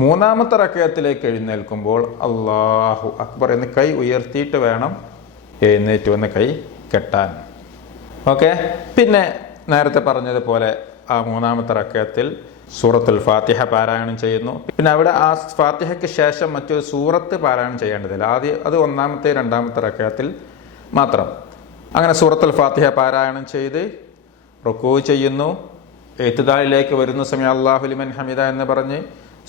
മൂന്നാമത്തെ റക്അത്തിലേക്ക് എഴുന്നേൽക്കുമ്പോൾ അല്ലാഹു അക്ബർ എന്ന് കൈ ഉയർത്തിയിട്ട് വേണം എഴുന്നേറ്റ് വന്ന് കൈ കെട്ടാൻ. ഓക്കെ. പിന്നെ നേരത്തെ പറഞ്ഞതുപോലെ ആ മൂന്നാമത്തെ റക്അത്തിൽ സൂറത്തുൽ ഫാത്തിഹ പാരായണം ചെയ്യുന്നു. പിന്നെ അവിടെ ആ ഫാത്തിഹയ്ക്ക് ശേഷം മറ്റൊരു സൂറത്ത് പാരായണം ചെയ്യേണ്ടതില്ല. അത് ഒന്നാമത്തെ രണ്ടാമത്തെ റക്അത്തിൽ മാത്രം. അങ്ങനെ സൂറത്തുൽ ഫാത്തിഹ പാരായണം ചെയ്ത് റുക്കൂ ചെയ്യുന്നു. ഇഅ്തിദാലിലേക്ക് വരുന്ന സമയം അല്ലാഹു ലിമൻ ഹമിദ എന്ന് പറഞ്ഞ്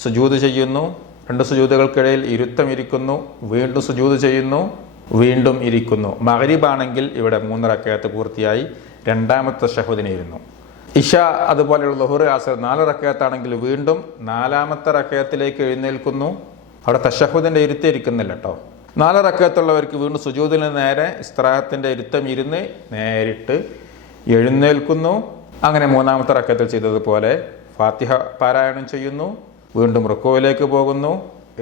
സുജൂദ് ചെയ്യുന്നു. 2 സുജൂദുകൾക്കിടയിൽ ഇരുത്തം ഇരിക്കുന്നു. വീണ്ടും സുജൂദ് ചെയ്യുന്നു, വീണ്ടും ഇരിക്കുന്നു. മഗ്രിബാണെങ്കിൽ ഇവിടെ 3 റക്അത്ത് പൂർത്തിയായി രണ്ടാമത്തെ തശഹ്ഹുദിന് ഇരുന്നു. ഇഷ അതുപോലെയുള്ള ളുഹർ അസ്ർ 4 റക്അത്താണെങ്കിൽ വീണ്ടും 4ാമത്തെ റക്അത്തിലേക്ക് എഴുന്നേൽക്കുന്നു. അവിടെ തശഹ്ഹുദിന്റെ ഇരുത്തം ഇരിക്കുന്നില്ല കേട്ടോ. 4 റക്അത്തുള്ളവർക്ക് വീണ്ടും സുജൂദിന് നേരെ ഇസ്തിറാഹത്തിന്റെ ഇരുത്തം ഇരുന്ന് നേരിട്ട് എഴുന്നേൽക്കുന്നു. അങ്ങനെ 3ാമത്തെ റക്അത്തിൽ ചെയ്തതുപോലെ ഫാത്തിഹ പാരായണം ചെയ്യുന്നു. വീണ്ടും റുക്കൂയിലേക്ക് പോകുന്നു,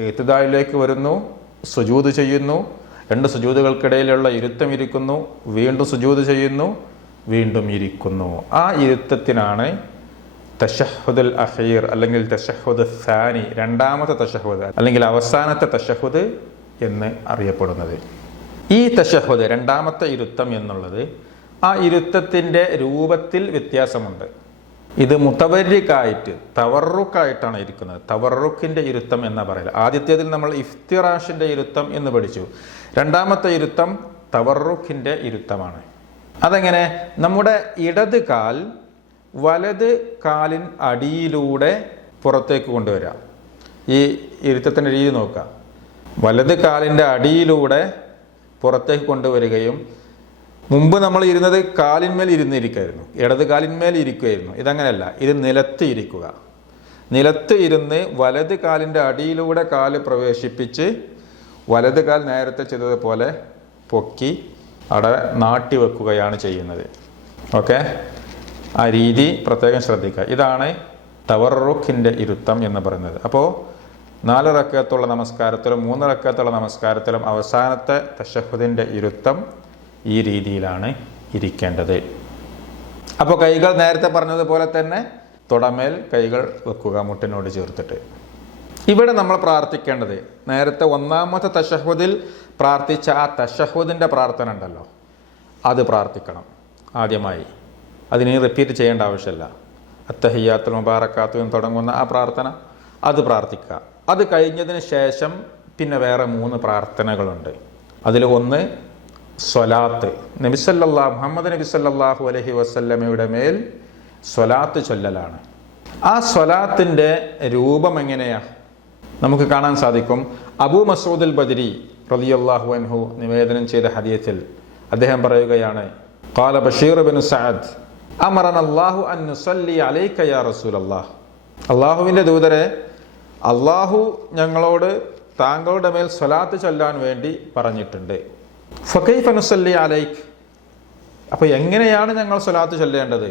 ഇഅ്തിദാലിലേക്ക് വരുന്നു, സുജൂദ് ചെയ്യുന്നു. 2 സുജൂദുകൾക്കിടയിലുള്ള ഇരുത്തം ഇരിക്കുന്നു, വീണ്ടും സുജൂദ് ചെയ്യുന്നു, വീണ്ടും ഇരിക്കുന്നു. ആ ഇരുത്തത്തിനാണ് തശഹ്ഹുദുൽ അഖീർ അല്ലെങ്കിൽ തശഹ്ഹുദ് സാനി, രണ്ടാമത്തെ തശഹ്ഹുദ് അല്ലെങ്കിൽ അവസാനത്തെ തശഹ്ഹുദ് എന്ന് അറിയപ്പെടുന്നത്. ഈ തശഹ്ഹുദ് രണ്ടാമത്തെ ഇരുത്തം എന്നുള്ളത് ആ ഇരുത്തത്തിൻ്റെ രൂപത്തിൽ വ്യത്യാസമുണ്ട്. ഇത് മുതവര്രിക്കായിട്ട് തവറുക്കായിട്ടാണ് ഇരിക്കുന്നത്. തവറുക്കിൻ്റെ ഇരുത്തം എന്നാ പറയുന്നത്. ആദ്യത്തേതിൽ നമ്മൾ ഇഫ്തിറാഷിൻ്റെ ഇരുത്തം എന്ന് പഠിച്ചു. രണ്ടാമത്തെ ഇരുത്തം തവറുക്കിൻ്റെ ഇരുത്തമാണ്. അതെങ്ങനെ? നമ്മുടെ ഇടത് കാൽ വലത് കാലിൻ അടിയിലൂടെ പുറത്തേക്ക് കൊണ്ടുവരാം. ഈ ഇരുത്തത്തിൻ്റെ രീതി നോക്കുക. വലത് കാലിൻ്റെ അടിയിലൂടെ പുറത്തേക്ക് കൊണ്ടുവരികയും, മുമ്പ് നമ്മൾ ഇരുന്നത് കാലിന്മേൽ ഇരുന്നിരിക്കുമായിരുന്നു, ഇടത് കാലിന്മേൽ ഇരിക്കുമായിരുന്നു. ഇതങ്ങനെയല്ല, ഇത് നിലത്ത് ഇരിക്കുക. നിലത്ത് ഇരുന്ന് വലത് കാലിൻ്റെ അടിയിലൂടെ കാല് പ്രവേശിപ്പിച്ച് വലത് കാൽ നേരത്തെ ചെയ്തതുപോലെ പൊക്കി അവിടെ നാട്ടി വെക്കുകയാണ് ചെയ്യുന്നത്. ഓക്കെ, ആ രീതി പ്രത്യേകം ശ്രദ്ധിക്കുക. ഇതാണ് തവറുക്കിൻ്റെ ഇരുത്തം എന്ന് പറയുന്നത്. അപ്പോൾ 4 റക്അത്തുള്ള നമസ്കാരത്തിലും 3 റക്അത്തുള്ള നമസ്കാരത്തിലും അവസാനത്തെ തശഹ്ഹുദിൻ്റെ ഇരുത്തം ഈ രീതിയിലാണ് ഇരിക്കേണ്ടത്. അപ്പോൾ കൈകൾ നേരത്തെ പറഞ്ഞതുപോലെ തന്നെ തുടമേൽ കൈകൾ വെക്കുക, മുട്ടിനോട് ചേർത്തിട്ട്. ഇവിടെ നമ്മൾ പ്രാർത്ഥിക്കേണ്ടത് നേരത്തെ 1ാമത്തെ തശഹ്ഹുദിൽ പ്രാർത്ഥിച്ച ആ തശഹ്ഹുദിൻ്റെ പ്രാർത്ഥന ഉണ്ടല്ലോ, അത് പ്രാർത്ഥിക്കണം ആദ്യമായി. അതിന് റിപ്പീറ്റ് ചെയ്യേണ്ട ആവശ്യമില്ല. അത്തഹിയ്യാത്തുൽ മുബാറക്കാത്തു എന്ന് തുടങ്ങുന്ന ആ പ്രാർത്ഥന അത് പ്രാർത്ഥിക്കുക. അത് കഴിഞ്ഞതിന് ശേഷം പിന്നെ വേറെ 3 പ്രാർത്ഥനകളുണ്ട്. അതിൽ ഒന്ന് സ്വലാത്ത്, മുഹമ്മദ് നബി സല്ലല്ലാഹു അലൈഹി വസല്ലമയുടെ മേൽ സ്വലാത്ത് ചൊല്ലലാണ്. ആ സ്വലാത്തിൻ്റെ രൂപം എങ്ങനെയാ നമുക്ക് കാണാൻ സാധിക്കും. അബൂ മസ്ഊദ് അൽ ബദരി റളിയല്ലാഹു അൻഹു നിവേദനം ചെയ്ത ഹദീസിൽ അദ്ദേഹം പറയുകയാണ്, ഖാല ബഷീർ ഇബ്നു സഅദ് അമറന അല്ലാഹു അൻ നുസല്ലി അലൈക യാ റസൂലല്ലാഹ്. അല്ലാഹുവിൻ്റെ ദൂതരെ, അല്ലാഹു ഞങ്ങളോട് താങ്കളുടെ മേൽ സ്വലാത്ത് ചൊല്ലാൻ വേണ്ടി പറഞ്ഞിട്ടുണ്ട്. ഫകൈഫ നുസല്ലി അലൈക്, അപ്പോൾ എങ്ങനെയാണ് ഞങ്ങൾ സ്വലാത്ത് ചൊല്ലേണ്ടത്?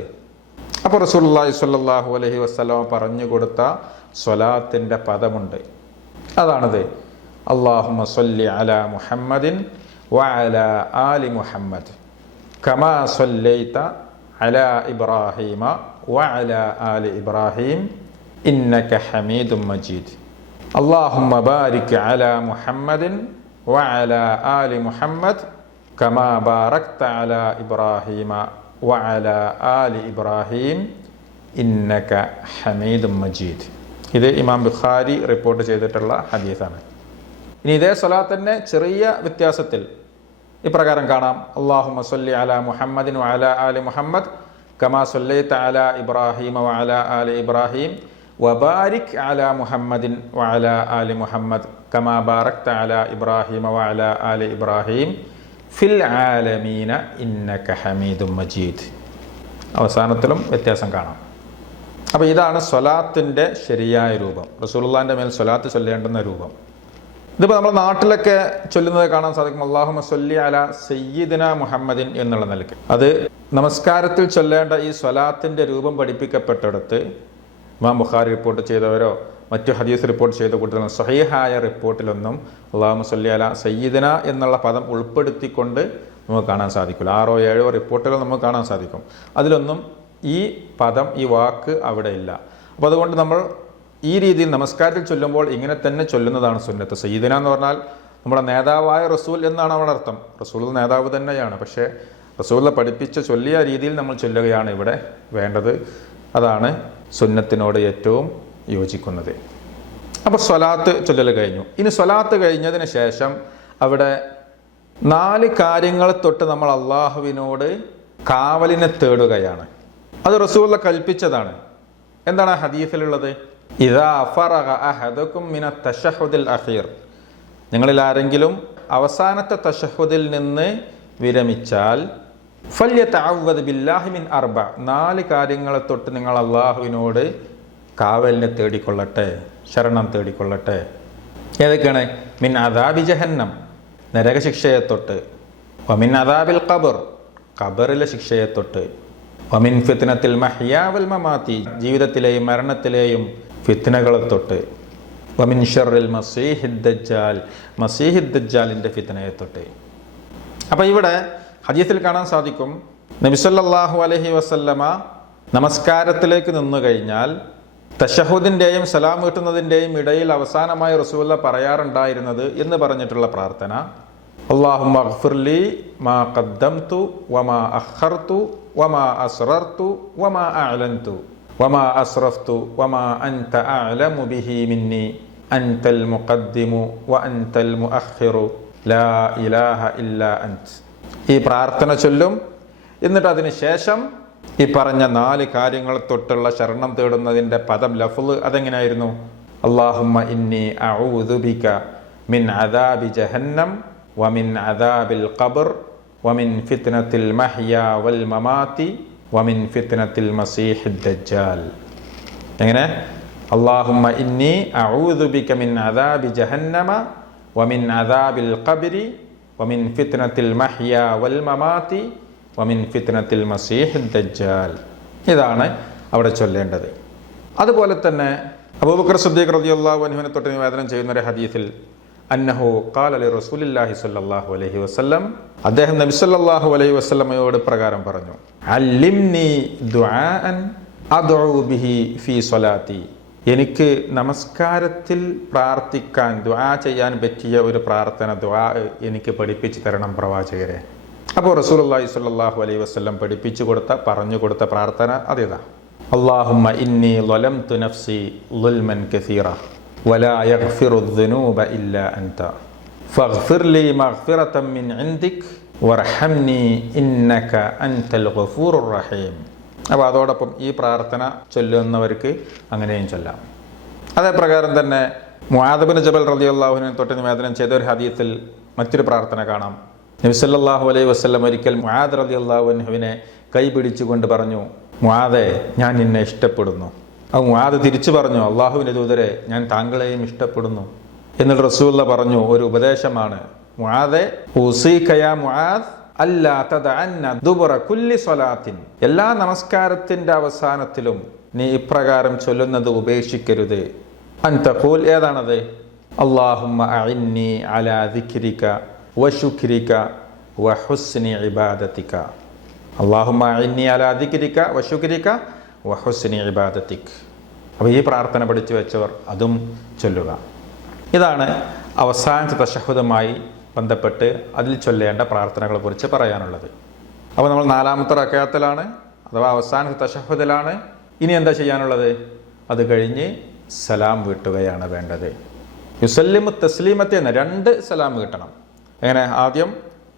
അപ്പോൾ റസൂലുള്ളാഹി സ്വല്ലല്ലാഹു അലൈഹി വസല്ലം പറഞ്ഞു കൊടുത്ത സ്വലാത്തിൻ്റെ പദമുണ്ട്. അതാണത്, അല്ലാഹുമ്മ സ്വല്ലി അലാ മുഹമ്മദിൻ വഅലാ ആലി മുഹമ്മദ് കമാ സ്വല്ലൈത അലാ ഇബ്രാഹീമ വഅലാ ആലി ഇബ്രാഹീം ഇന്നക ഹമീദും മജീദ്. അല്ലാഹുമ്മ ബാരിക് അലാ മുഹമ്മദിൻ വഅലാ ആലി മുഹമ്മദ് കമാ ബാറക്ത അലാ ഇബ്രാഹീമ വഅലാ ആലി ഇബ്രാഹീം ഇന്നക ഹമീദും മജീദ്. ഇത് ഇമാം ബുഖാരി റിപ്പോർട്ട് ചെയ്തിട്ടുള്ള ഹദീസാണ്. ഇനി ഇതേ സ്വലാത്ത് തന്നെ ചെറിയ വ്യത്യാസത്തിൽ ഇപ്രകാരം കാണാം, അല്ലാഹുമ്മ സ്വല്ലി അലാ മുഹമ്മദിൻ വഅലാ ആലി മുഹമ്മദ് കമാ സ്വല്ലൈത അലാ ഇബ്രാഹീമ വഅലാ ആലി ഇബ്രാഹീം വബാരിക് അലാ മുഹമ്മദിൻ വഅലാ ആലി മുഹമ്മദ് കമാ ബാറക്ത അലാ ഇബ്രാഹീമ വഅലാ ആലി ഇബ്രാഹീം ഫിൽ ആലമീന ഇന്നക ഹമീദും മജീദ്. അവസാനത്തിലും വ്യത്യാസം കാണാം. അപ്പോൾ ഇതാണ് സ്വലാത്തിൻ്റെ ശരിയായ രൂപം, റസൂലുള്ളാഹിൻ്റെ മേൽ സ്വലാത്ത് ചൊല്ലേണ്ടുന്ന രൂപം. ഇതിപ്പോൾ നമ്മുടെ നാട്ടിലൊക്കെ ചൊല്ലുന്നത് കാണാൻ സാധിക്കും, അല്ലാഹുമ്മ സ്വല്ലി അലാ സയ്യിദിന മുഹമ്മദിൻ എന്നുള്ള നിലയ്ക്ക്. അത് നമസ്കാരത്തിൽ ചൊല്ലേണ്ട ഈ സ്വലാത്തിൻ്റെ രൂപം പഠിപ്പിക്കപ്പെട്ടിടത്ത് ഇമാം ബുഖാരി റിപ്പോർട്ട് ചെയ്തവരോ മറ്റു ഹദീസ് റിപ്പോർട്ട് ചെയ്ത കൂട്ടത്തിലും സ്വഹീഹായ റിപ്പോർട്ടിലൊന്നും അല്ലാഹുമ്മ സ്വല്ലി അലാ സയ്യിദിന എന്നുള്ള പദം ഉൾപ്പെടുത്തിക്കൊണ്ട് നമുക്ക് കാണാൻ സാധിക്കില്ല. 6 or 7 റിപ്പോർട്ടുകൾ നമുക്ക് കാണാൻ സാധിക്കും. അതിലൊന്നും ഈ പദം, ഈ വാക്ക് അവിടെ ഇല്ല. അപ്പോൾ അതുകൊണ്ട് നമ്മൾ ഈ രീതിയിൽ നമസ്കാരത്തിൽ ചൊല്ലുമ്പോൾ ഇങ്ങനെ തന്നെ ചൊല്ലുന്നതാണ് സുന്നത്ത്. സയ്യിദന എന്ന് പറഞ്ഞാൽ നമ്മുടെ നേതാവായ റസൂൽ എന്നാണ് അവിടെ അർത്ഥം. റസൂൽ നേതാവ് തന്നെയാണ്, പക്ഷേ റസൂലിനെ പഠിപ്പിച്ച ചൊല്ലിയ രീതിയിൽ നമ്മൾ ചൊല്ലുകയാണ് ഇവിടെ വേണ്ടത്. അതാണ് സുന്നത്തിനോട് ഏറ്റവും യോജിക്കുന്നത്. അപ്പോൾ സ്വലാത്ത് ചൊല്ലൽ കഴിഞ്ഞു. ഇനി സ്വലാത്ത് കഴിഞ്ഞതിന് ശേഷം അവിടെ 4 കാര്യങ്ങൾ തൊട്ട് നമ്മൾ അള്ളാഹുവിനോട് കാവലിനെ തേടുകയാണ്. അത് റസൂൽ കൽപ്പിച്ചതാണ്. എന്താണ് ആ ഹദീസിലുള്ളത്? ഇദാ ഫറഗ അഹദുകും മിന തശഹുദിൽ അഖീർ, നിങ്ങളിൽ ആരെങ്കിലും അവസാനത്തെ തശഹുദിൽ നിന്ന് വിരമിച്ചാൽ ഫല്യതഅവ്വദ് ബില്ലാഹി മിൻ അർബ, 4 കാര്യങ്ങളെ തൊട്ട് നിങ്ങൾ അള്ളാഹുവിനോട് കാവലിനെ തേടിക്കൊള്ളട്ടെ, ശരണം തേടിക്കൊള്ളട്ടെ. ഏതൊക്കെയാണ്? മിൻ അദാബി ജഹന്നം, നരകശിക്ഷയെ തൊട്ട്, വമിൻ അദാബിൽ ഖബർ, ഖബറിലെ ശിക്ഷയെ തൊട്ട്, വമിൻ ഫിത്നത്തിൽ മഹ്യാ വൽ മമാതി, ജീവിതത്തിലെയും മരണത്തിലെയും ഫിത്നകളെ തൊട്ട്, വമിൻ ശർറിൽ മസീഹിദ് ദജ്ജാൽ, മസീഹിദ് ദജ്ജാലിൻ്റെ ഫിത്നയെ തൊട്ട്. അപ്പോൾ ഇവിടെ ഹദീസിൽ കാണാൻ സാധിക്കും, നബി സല്ലല്ലാഹു അലൈഹി വസല്ലമ നമസ്കാരത്തിലേക്ക് നിന്നു കഴിഞ്ഞാൽ തശഹുദിൻ്റെയും സലാം വീട്ടുന്നതിൻ്റെയും ഇടയിൽ അവസാനമായി റസൂല പറയാറുണ്ടായിരുന്നത് എന്ന് പറഞ്ഞിട്ടുള്ള പ്രാർത്ഥന, അല്ലാഹുമ്മഗ്ഫിർലി മാ ഖദ്ദംതു വമാ അഖർതു വമാ അസ്റർതു വമാ അഅലൻതു വമാ അസ്റഫ്തു വമാ അൻത അഅലമു ബിഹി മിന്നി അൻതൽ മുഖദ്ദിമു വ അൻതൽ മുഅഖിറു ലാ ഇലാഹ ഇല്ലാ അൻത്. ഈ പ്രാർത്ഥന ചൊല്ലും. എന്നിട്ട് അതിന് ശേഷം ഈ പറഞ്ഞ 4 കാര്യങ്ങൾ തൊട്ടുള്ള ശരണം തേടുന്നതിൻ്റെ പദം ലഫ്ള് അതെങ്ങനെയായിരുന്നു? അല്ലാഹുമ്മ ഇന്നി അഊദു ബിക മിൻ അദാബി ജഹന്നം വമിൻ അദാബിൽ ഖബർ വമിൻ ഫിത്നത്തിൽ മഹ്യാ വൽ മമാതി വമിൻ ഫിത്നത്തിൽ മസീഹിദ് ദജ്ജാൽ. എങ്ങനെ? അല്ലാഹുമ്മ ഇന്നി അഊദു ബിക മിൻ അദാബി ജഹന്നമ വമിൻ അദാബിൽ ഖബരി വമിൻ ഫിത്നത്തിൽ മഹ്യാ വൽ മമാതി വമിൻ ഫിത്നത്തിൽ മസീഹിദ് ദജ്ജാൽ. ഇതാണ് അവിടെ ചൊല്ലേണ്ടത്. അതുപോലെ തന്നെ അബൂബക്കർ സിദ്ദീഖ് റളിയല്ലാഹു അൻഹുവിനെ തൊട്ട് നിവേദനം ചെയ്യുന്ന ഒരു ഹദീസിൽ അന്നഹു ഖാല ലി റസൂലില്ലാഹി സ്വല്ലല്ലാഹു അലൈഹി വസല്ലം, അദ്ദേഹം നബി സല്ലല്ലാഹു അലൈഹി വസല്ലമയോട് പ്രകാരം പറഞ്ഞു, അല്ലിംനി ദുആഅൻ അദ്ഉ ബിഹി ഫീ സ്വലാത്തി, എനിക്ക് നമസ്കാരത്തിൽ പ്രാർത്ഥിക്കാൻ ദുആ ചെയ്യാൻ പറ്റിയ ഒരു പ്രാർത്ഥന, ദുആ എനിക്ക് പഠിപ്പിച്ചു തരണം പ്രവാചകരെ. അപ്പോൾ റസൂലുള്ളാഹി സ്വല്ലല്ലാഹു അലൈഹി വസല്ലം പഠിപ്പിച്ചു കൊടുത്ത, പറഞ്ഞു കൊടുത്ത പ്രാർത്ഥന അതേതാ? അല്ലാഹുമ്മ ഇന്നി ളലംതു നഫ്സി ളുൽമൻ കസീറ വലാ യഗ്ഫിറു ദുനൂബ ഇല്ലാ അൻത ഫഗ്ഫിർ ലി മഗ്ഫിറതൻ മിൻ ഇൻദിക് വർഹംനി ഇന്നക അൻതൽ ഗഫൂറുർ റഹീം. അപ്പോൾ അതോടൊപ്പം ഈ പ്രാർത്ഥന ചൊല്ലുന്നവർക്ക് അങ്ങനെയും ചൊല്ലാം. അതേപ്രകാരം തന്നെ മുആദ് ഇബ്നു ജബൽ റളിയല്ലാഹു അൻഹു തൊട്ട് നിവേദനം ചെയ്ത ഒരു ഹദീസിൽ മറ്റൊരു പ്രാർത്ഥന കാണാം. നബി സല്ലല്ലാഹു അലൈഹി വസല്ലം ഒരിക്കൽ മുആദ് റളിയല്ലാഹു അൻഹുവിനെ കൈ പിടിച്ചുകൊണ്ട് പറഞ്ഞു, മുആദേ, ഞാൻ നിന്നെ ഇഷ്ടപ്പെടുന്നു. അപ്പോൾ മുആദ് തിരിച്ചു പറഞ്ഞു, അള്ളാഹുവിൻ്റെ ദൂതരെ, ഞാൻ താങ്കളെയും ഇഷ്ടപ്പെടുന്നു. എന്നിട്ട് റസൂലുള്ള പറഞ്ഞു, ഒരു ഉപദേശമാണ്, മുആദേ ഉസീക യാ മുആദ് അല്ലാ തദഅന്ന ദുബറ കുല്ലി സ്വലാത്തിൻ, എല്ലാ നമസ്കാരത്തിന്റെ അവസാനത്തിലും നീ ഇപ്രകാരം ചൊല്ലുന്നത് ഉപേക്ഷിക്കരുത്. അൻ തഖൂൽ, ഏതാണത്? അല്ലാഹുമ്മ അഇന്നി അലാ ദിക്രിക വശുക്രിക വഹുസ്നി ഇബാദതിക. അല്ലാഹുമ്മ അഇന്നി അലാ ദിക്രിക വശുക്രിക വഹുസ്നി ഇബാദതിക. അപ്പോൾ ഈ പ്രാർത്ഥന പഠിച്ചു വെച്ചവർ അതും ചൊല്ലുക. ഇതാണ് അവസാനത്തെ തശഹുദുമായി ബന്ധപ്പെട്ട് അതിൽ ചൊല്ലേണ്ട പ്രാർത്ഥനകളെ കുറിച്ച് പറയാനുള്ളത്. അപ്പോൾ നമ്മൾ 4ാമത്തെ റക്അത്തിലാണ്, അഥവാ അവസാനത്തെ തശഹുദിലാണ്. ഇനി എന്താ ചെയ്യാനുള്ളത്? അത് കഴിഞ്ഞ് സലാം വീട്ടുകയാണ് വേണ്ടത്. യുസല്ലിമു തസ്ലീമത്തേന്ന് 2 സലാം വീട്ടണം. എങ്ങനെ? ആദ്യം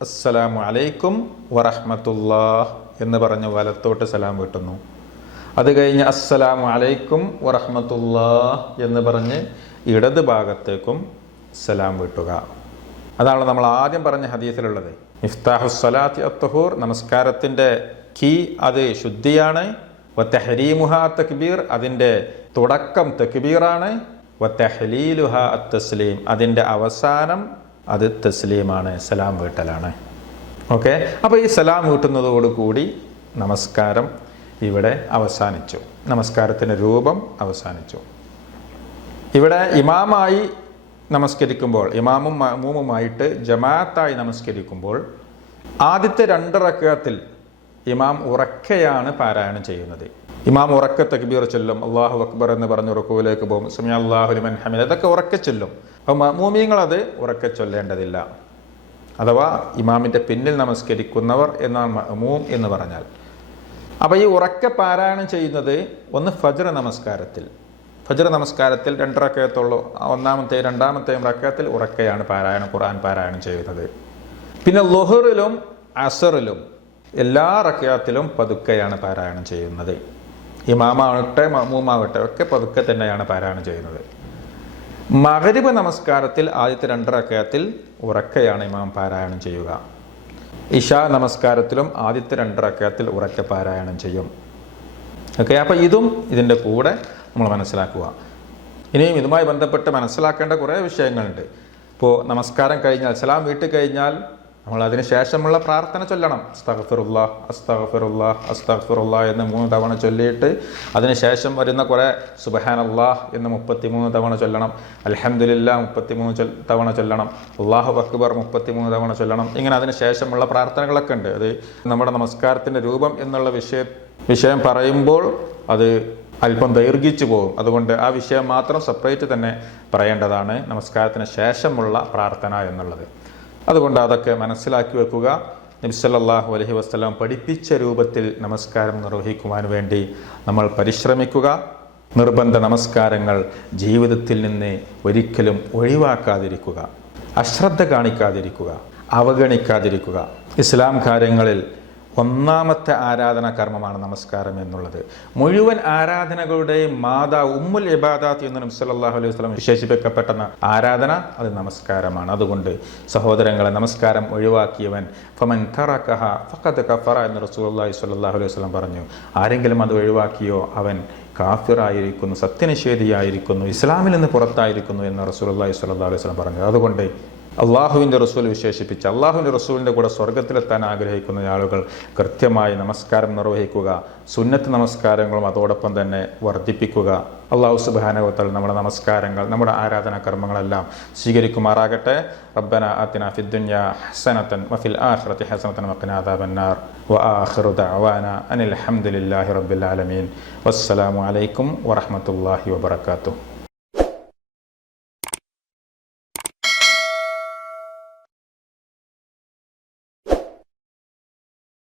അസ്സലാമു അലൈക്കും വറഹ്മത്തുള്ളാഹ് എന്ന് പറഞ്ഞ് വലത്തോട്ട് സലാം വീട്ടുന്നു. അത് കഴിഞ്ഞ് അസ്സലാമു അലൈക്കും വറഹ്മത്തുള്ളാഹ് എന്ന് പറഞ്ഞ് ഇടത് ഭാഗത്തേക്കും സലാം വീട്ടുക. അതാണ് നമ്മൾ ആദ്യം പറഞ്ഞ ഹദീസിലുള്ളത്. മിഫ്താഹുസ് സ്വലാത്തി അത്ത്ഹൂർ, നമസ്കാരത്തിൻ്റെ കീ അത് ശുദ്ധിയാണ്. വതഹരീമുഹാ തക്ബീർ, അതിൻ്റെ തുടക്കം തക്ബീറാണ്. വതഹ്ലീലുഹാ അത്തസ്ലീം, അതിൻ്റെ അവസാനം അത് തസ്ലീമാണ്, സലാം വീട്ടലാണ്. ഓക്കെ, അപ്പോൾ ഈ സലാം വീട്ടുന്നതോടുകൂടി നമസ്കാരം ഇവിടെ അവസാനിച്ചു. നമസ്കാരത്തിൻ്റെ രൂപം അവസാനിച്ചു. ഇവിടെ ഇമാമായി നമസ്കരിക്കുമ്പോൾ, ഇമാമും മഅ്മൂമുമായിട്ട് ജമാഅത്തായി നമസ്കരിക്കുമ്പോൾ ആദ്യത്തെ 2 റക്അത്തിൽ ഇമാം ഉറക്കെയാണ് പാരായണം ചെയ്യുന്നത്. ഇമാം ഉറക്കെ തക്ബീർ ചൊല്ലും, അല്ലാഹു അക്ബർ എന്ന് പറഞ്ഞ് റുകൂലേക്ക് പോകും, സമി അല്ലാഹു ലിമൻ ഹമീദ്, ഇതൊക്കെ ഉറക്കെ ചൊല്ലും. അപ്പോൾ മഅ്മൂമീങ്ങൾ അത് ഉറക്കെ ചൊല്ലേണ്ടതില്ല. അഥവാ ഇമാമിൻ്റെ പിന്നിൽ നമസ്കരിക്കുന്നവർ എന്നാണ് മഅ്മൂം എന്ന് പറഞ്ഞാൽ. അപ്പോൾ ഈ ഉറക്കെ പാരായണം ചെയ്യുന്നത് ഒന്ന് ഫജ്ർ നമസ്കാരത്തിൽ 2 റക്അത്തുള്ളൂ, ഒന്നാമത്തെയും രണ്ടാമത്തെയും റക്അത്തിൽ ഉറക്കെയാണ് ഖുർആൻ പാരായണം ചെയ്യുന്നത്. പിന്നെ ളുഹറിലും അസറിലും എല്ലാ റക്അത്തിലും പതുക്കെയാണ് പാരായണം ചെയ്യുന്നത്. ഇമാമാവട്ടെ മഅ്മൂമാവട്ടെ ഒക്കെ പതുക്കെ തന്നെയാണ് പാരായണം ചെയ്യുന്നത്. മഗ്രിബ് നമസ്കാരത്തിൽ ആദ്യത്തെ 2 റക്അത്തിൽ ഉറക്കെയാണ് ഇമാം പാരായണം ചെയ്യുക. ഇശാ നമസ്കാരത്തിലും ആദ്യത്തെ 2 റക്അത്തിൽ ഉറക്കെ പാരായണം ചെയ്യും. ഓക്കെ, അപ്പോൾ ഇതും ഇതിൻ്റെ കൂടെ നമ്മൾ മനസ്സിലാക്കുക. ഇനിയും ഇതുമായി ബന്ധപ്പെട്ട് മനസ്സിലാക്കേണ്ട കുറേ വിഷയങ്ങളുണ്ട്. ഇപ്പോൾ നമസ്കാരം കഴിഞ്ഞാൽ, സലാം വീട്ടി കഴിഞ്ഞാൽ നമ്മൾ അതിന് ശേഷമുള്ള പ്രാർത്ഥന ചൊല്ലണം. അസ്തഗ്ഫിറുല്ലാഹ് അസ്തഗ്ഫിറുല്ലാഹ് അസ്തഗ്ഫിറുല്ലാഹ് എന്ന് 3 തവണ ചൊല്ലിയിട്ട് അതിനുശേഷം വരുന്ന കുറേ സുബ്ഹാനല്ലാഹ് എന്ന് 33 തവണ ചൊല്ലണം, അൽഹംദുലില്ലാഹ് 33 തവണ ചൊല്ലണം, അല്ലാഹു അക്ബർ 33 തവണ ചൊല്ലണം. ഇങ്ങനെ അതിന് ശേഷമുള്ള പ്രാർത്ഥനകളൊക്കെ ഉണ്ട്. അത് നമ്മുടെ നമസ്കാരത്തിൻ്റെ രൂപം എന്നുള്ള വിഷയം പറയുമ്പോൾ അത് അല്പം ദൈർഘിച്ചു പോകും. അതുകൊണ്ട് ആ വിഷയം മാത്രം സെപ്പറേറ്റ് തന്നെ പറയേണ്ടതാണ്, നമസ്കാരത്തിന് ശേഷമുള്ള പ്രാർത്ഥന എന്നുള്ളത്. അതുകൊണ്ട് അതൊക്കെ മനസ്സിലാക്കി വെക്കുക. നബി സല്ലല്ലാഹു അലൈഹി വസല്ലം പഠിപ്പിച്ച രൂപത്തിൽ നമസ്കാരം നിർവഹിക്കുവാൻ വേണ്ടി നമ്മൾ പരിശ്രമിക്കുക. നിർബന്ധ നമസ്കാരങ്ങൾ ജീവിതത്തിൽ നിന്ന് ഒരിക്കലും ഒഴിവാക്കാതിരിക്കുക, അശ്രദ്ധ കാണിക്കാതിരിക്കുക, അവഗണിക്കാതിരിക്കുക. ഇസ്ലാം കാര്യങ്ങളിൽ ഒന്നാമത്തെ ആരാധനാ കർമ്മമാണ് നമസ്കാരം എന്നുള്ളത്. മുഴുവൻ ആരാധനകളുടെയും മാതാവ് ഉമ്മുൽ ഇബാദാത്ത് എന്ന് നബി സല്ലല്ലാഹു അലൈഹി വസല്ലം വിശേഷിപ്പിക്കപ്പെട്ട ആരാധന അത് നമസ്കാരമാണ്. അതുകൊണ്ട് സഹോദരങ്ങളെ, നമസ്കാരം ഒഴിവാക്കിയവൻ ഫമൻ തറകഹ ഫഖദ് കഫറ എന്ന് റസൂലുള്ളാഹി സ്വല്ലല്ലാഹു അലൈഹി വസല്ലം പറഞ്ഞു. ആരെങ്കിലും അത് ഒഴിവാക്കിയോ അവൻ കാഫിറായിരിക്കുന്നു, സത്യനിഷേധിയായിരിക്കുന്നു, ഇസ്ലാമിൽ നിന്ന് പുറത്തായിരിക്കുന്നു എന്ന് റസൂലുള്ളാഹി സ്വല്ലല്ലാഹു അലൈഹി വസല്ലം പറഞ്ഞു. അതുകൊണ്ട് അള്ളാഹുവിൻ്റെ റസൂൽ വിശേഷിപ്പിച്ച് അള്ളാഹുവിൻ്റെ റസൂലിൻ്റെ കൂടെ സ്വർഗത്തിലെത്താൻ ആഗ്രഹിക്കുന്ന ആളുകൾ കൃത്യമായി നമസ്കാരം നിർവഹിക്കുക, സുന്നത്ത് നമസ്കാരങ്ങളും അതോടൊപ്പം തന്നെ വർദ്ധിപ്പിക്കുക. അള്ളാഹു സുബ്ഹാനഹു വ തആല നമ്മുടെ നമസ്കാരങ്ങൾ, നമ്മുടെ ആരാധനാ കർമ്മങ്ങളെല്ലാം സ്വീകരിക്കുമാറാകട്ടെ. റബ്ബന ആതിനാ ഫിദ്ദുനിയാ ഹസനതൻ വഫിൽ ആഖിറതി ഹസനതൻ വഖിനാ അദാബന്നാർ വആഖിറു ദഅവാനാ അനിൽ ഹംദുലില്ലാഹി റബ്ബിൽ ആലമീൻ. വസ്സലാമു അലൈക്കും വറഹ്മത്തുള്ളാഹി വബറകാതുഹു.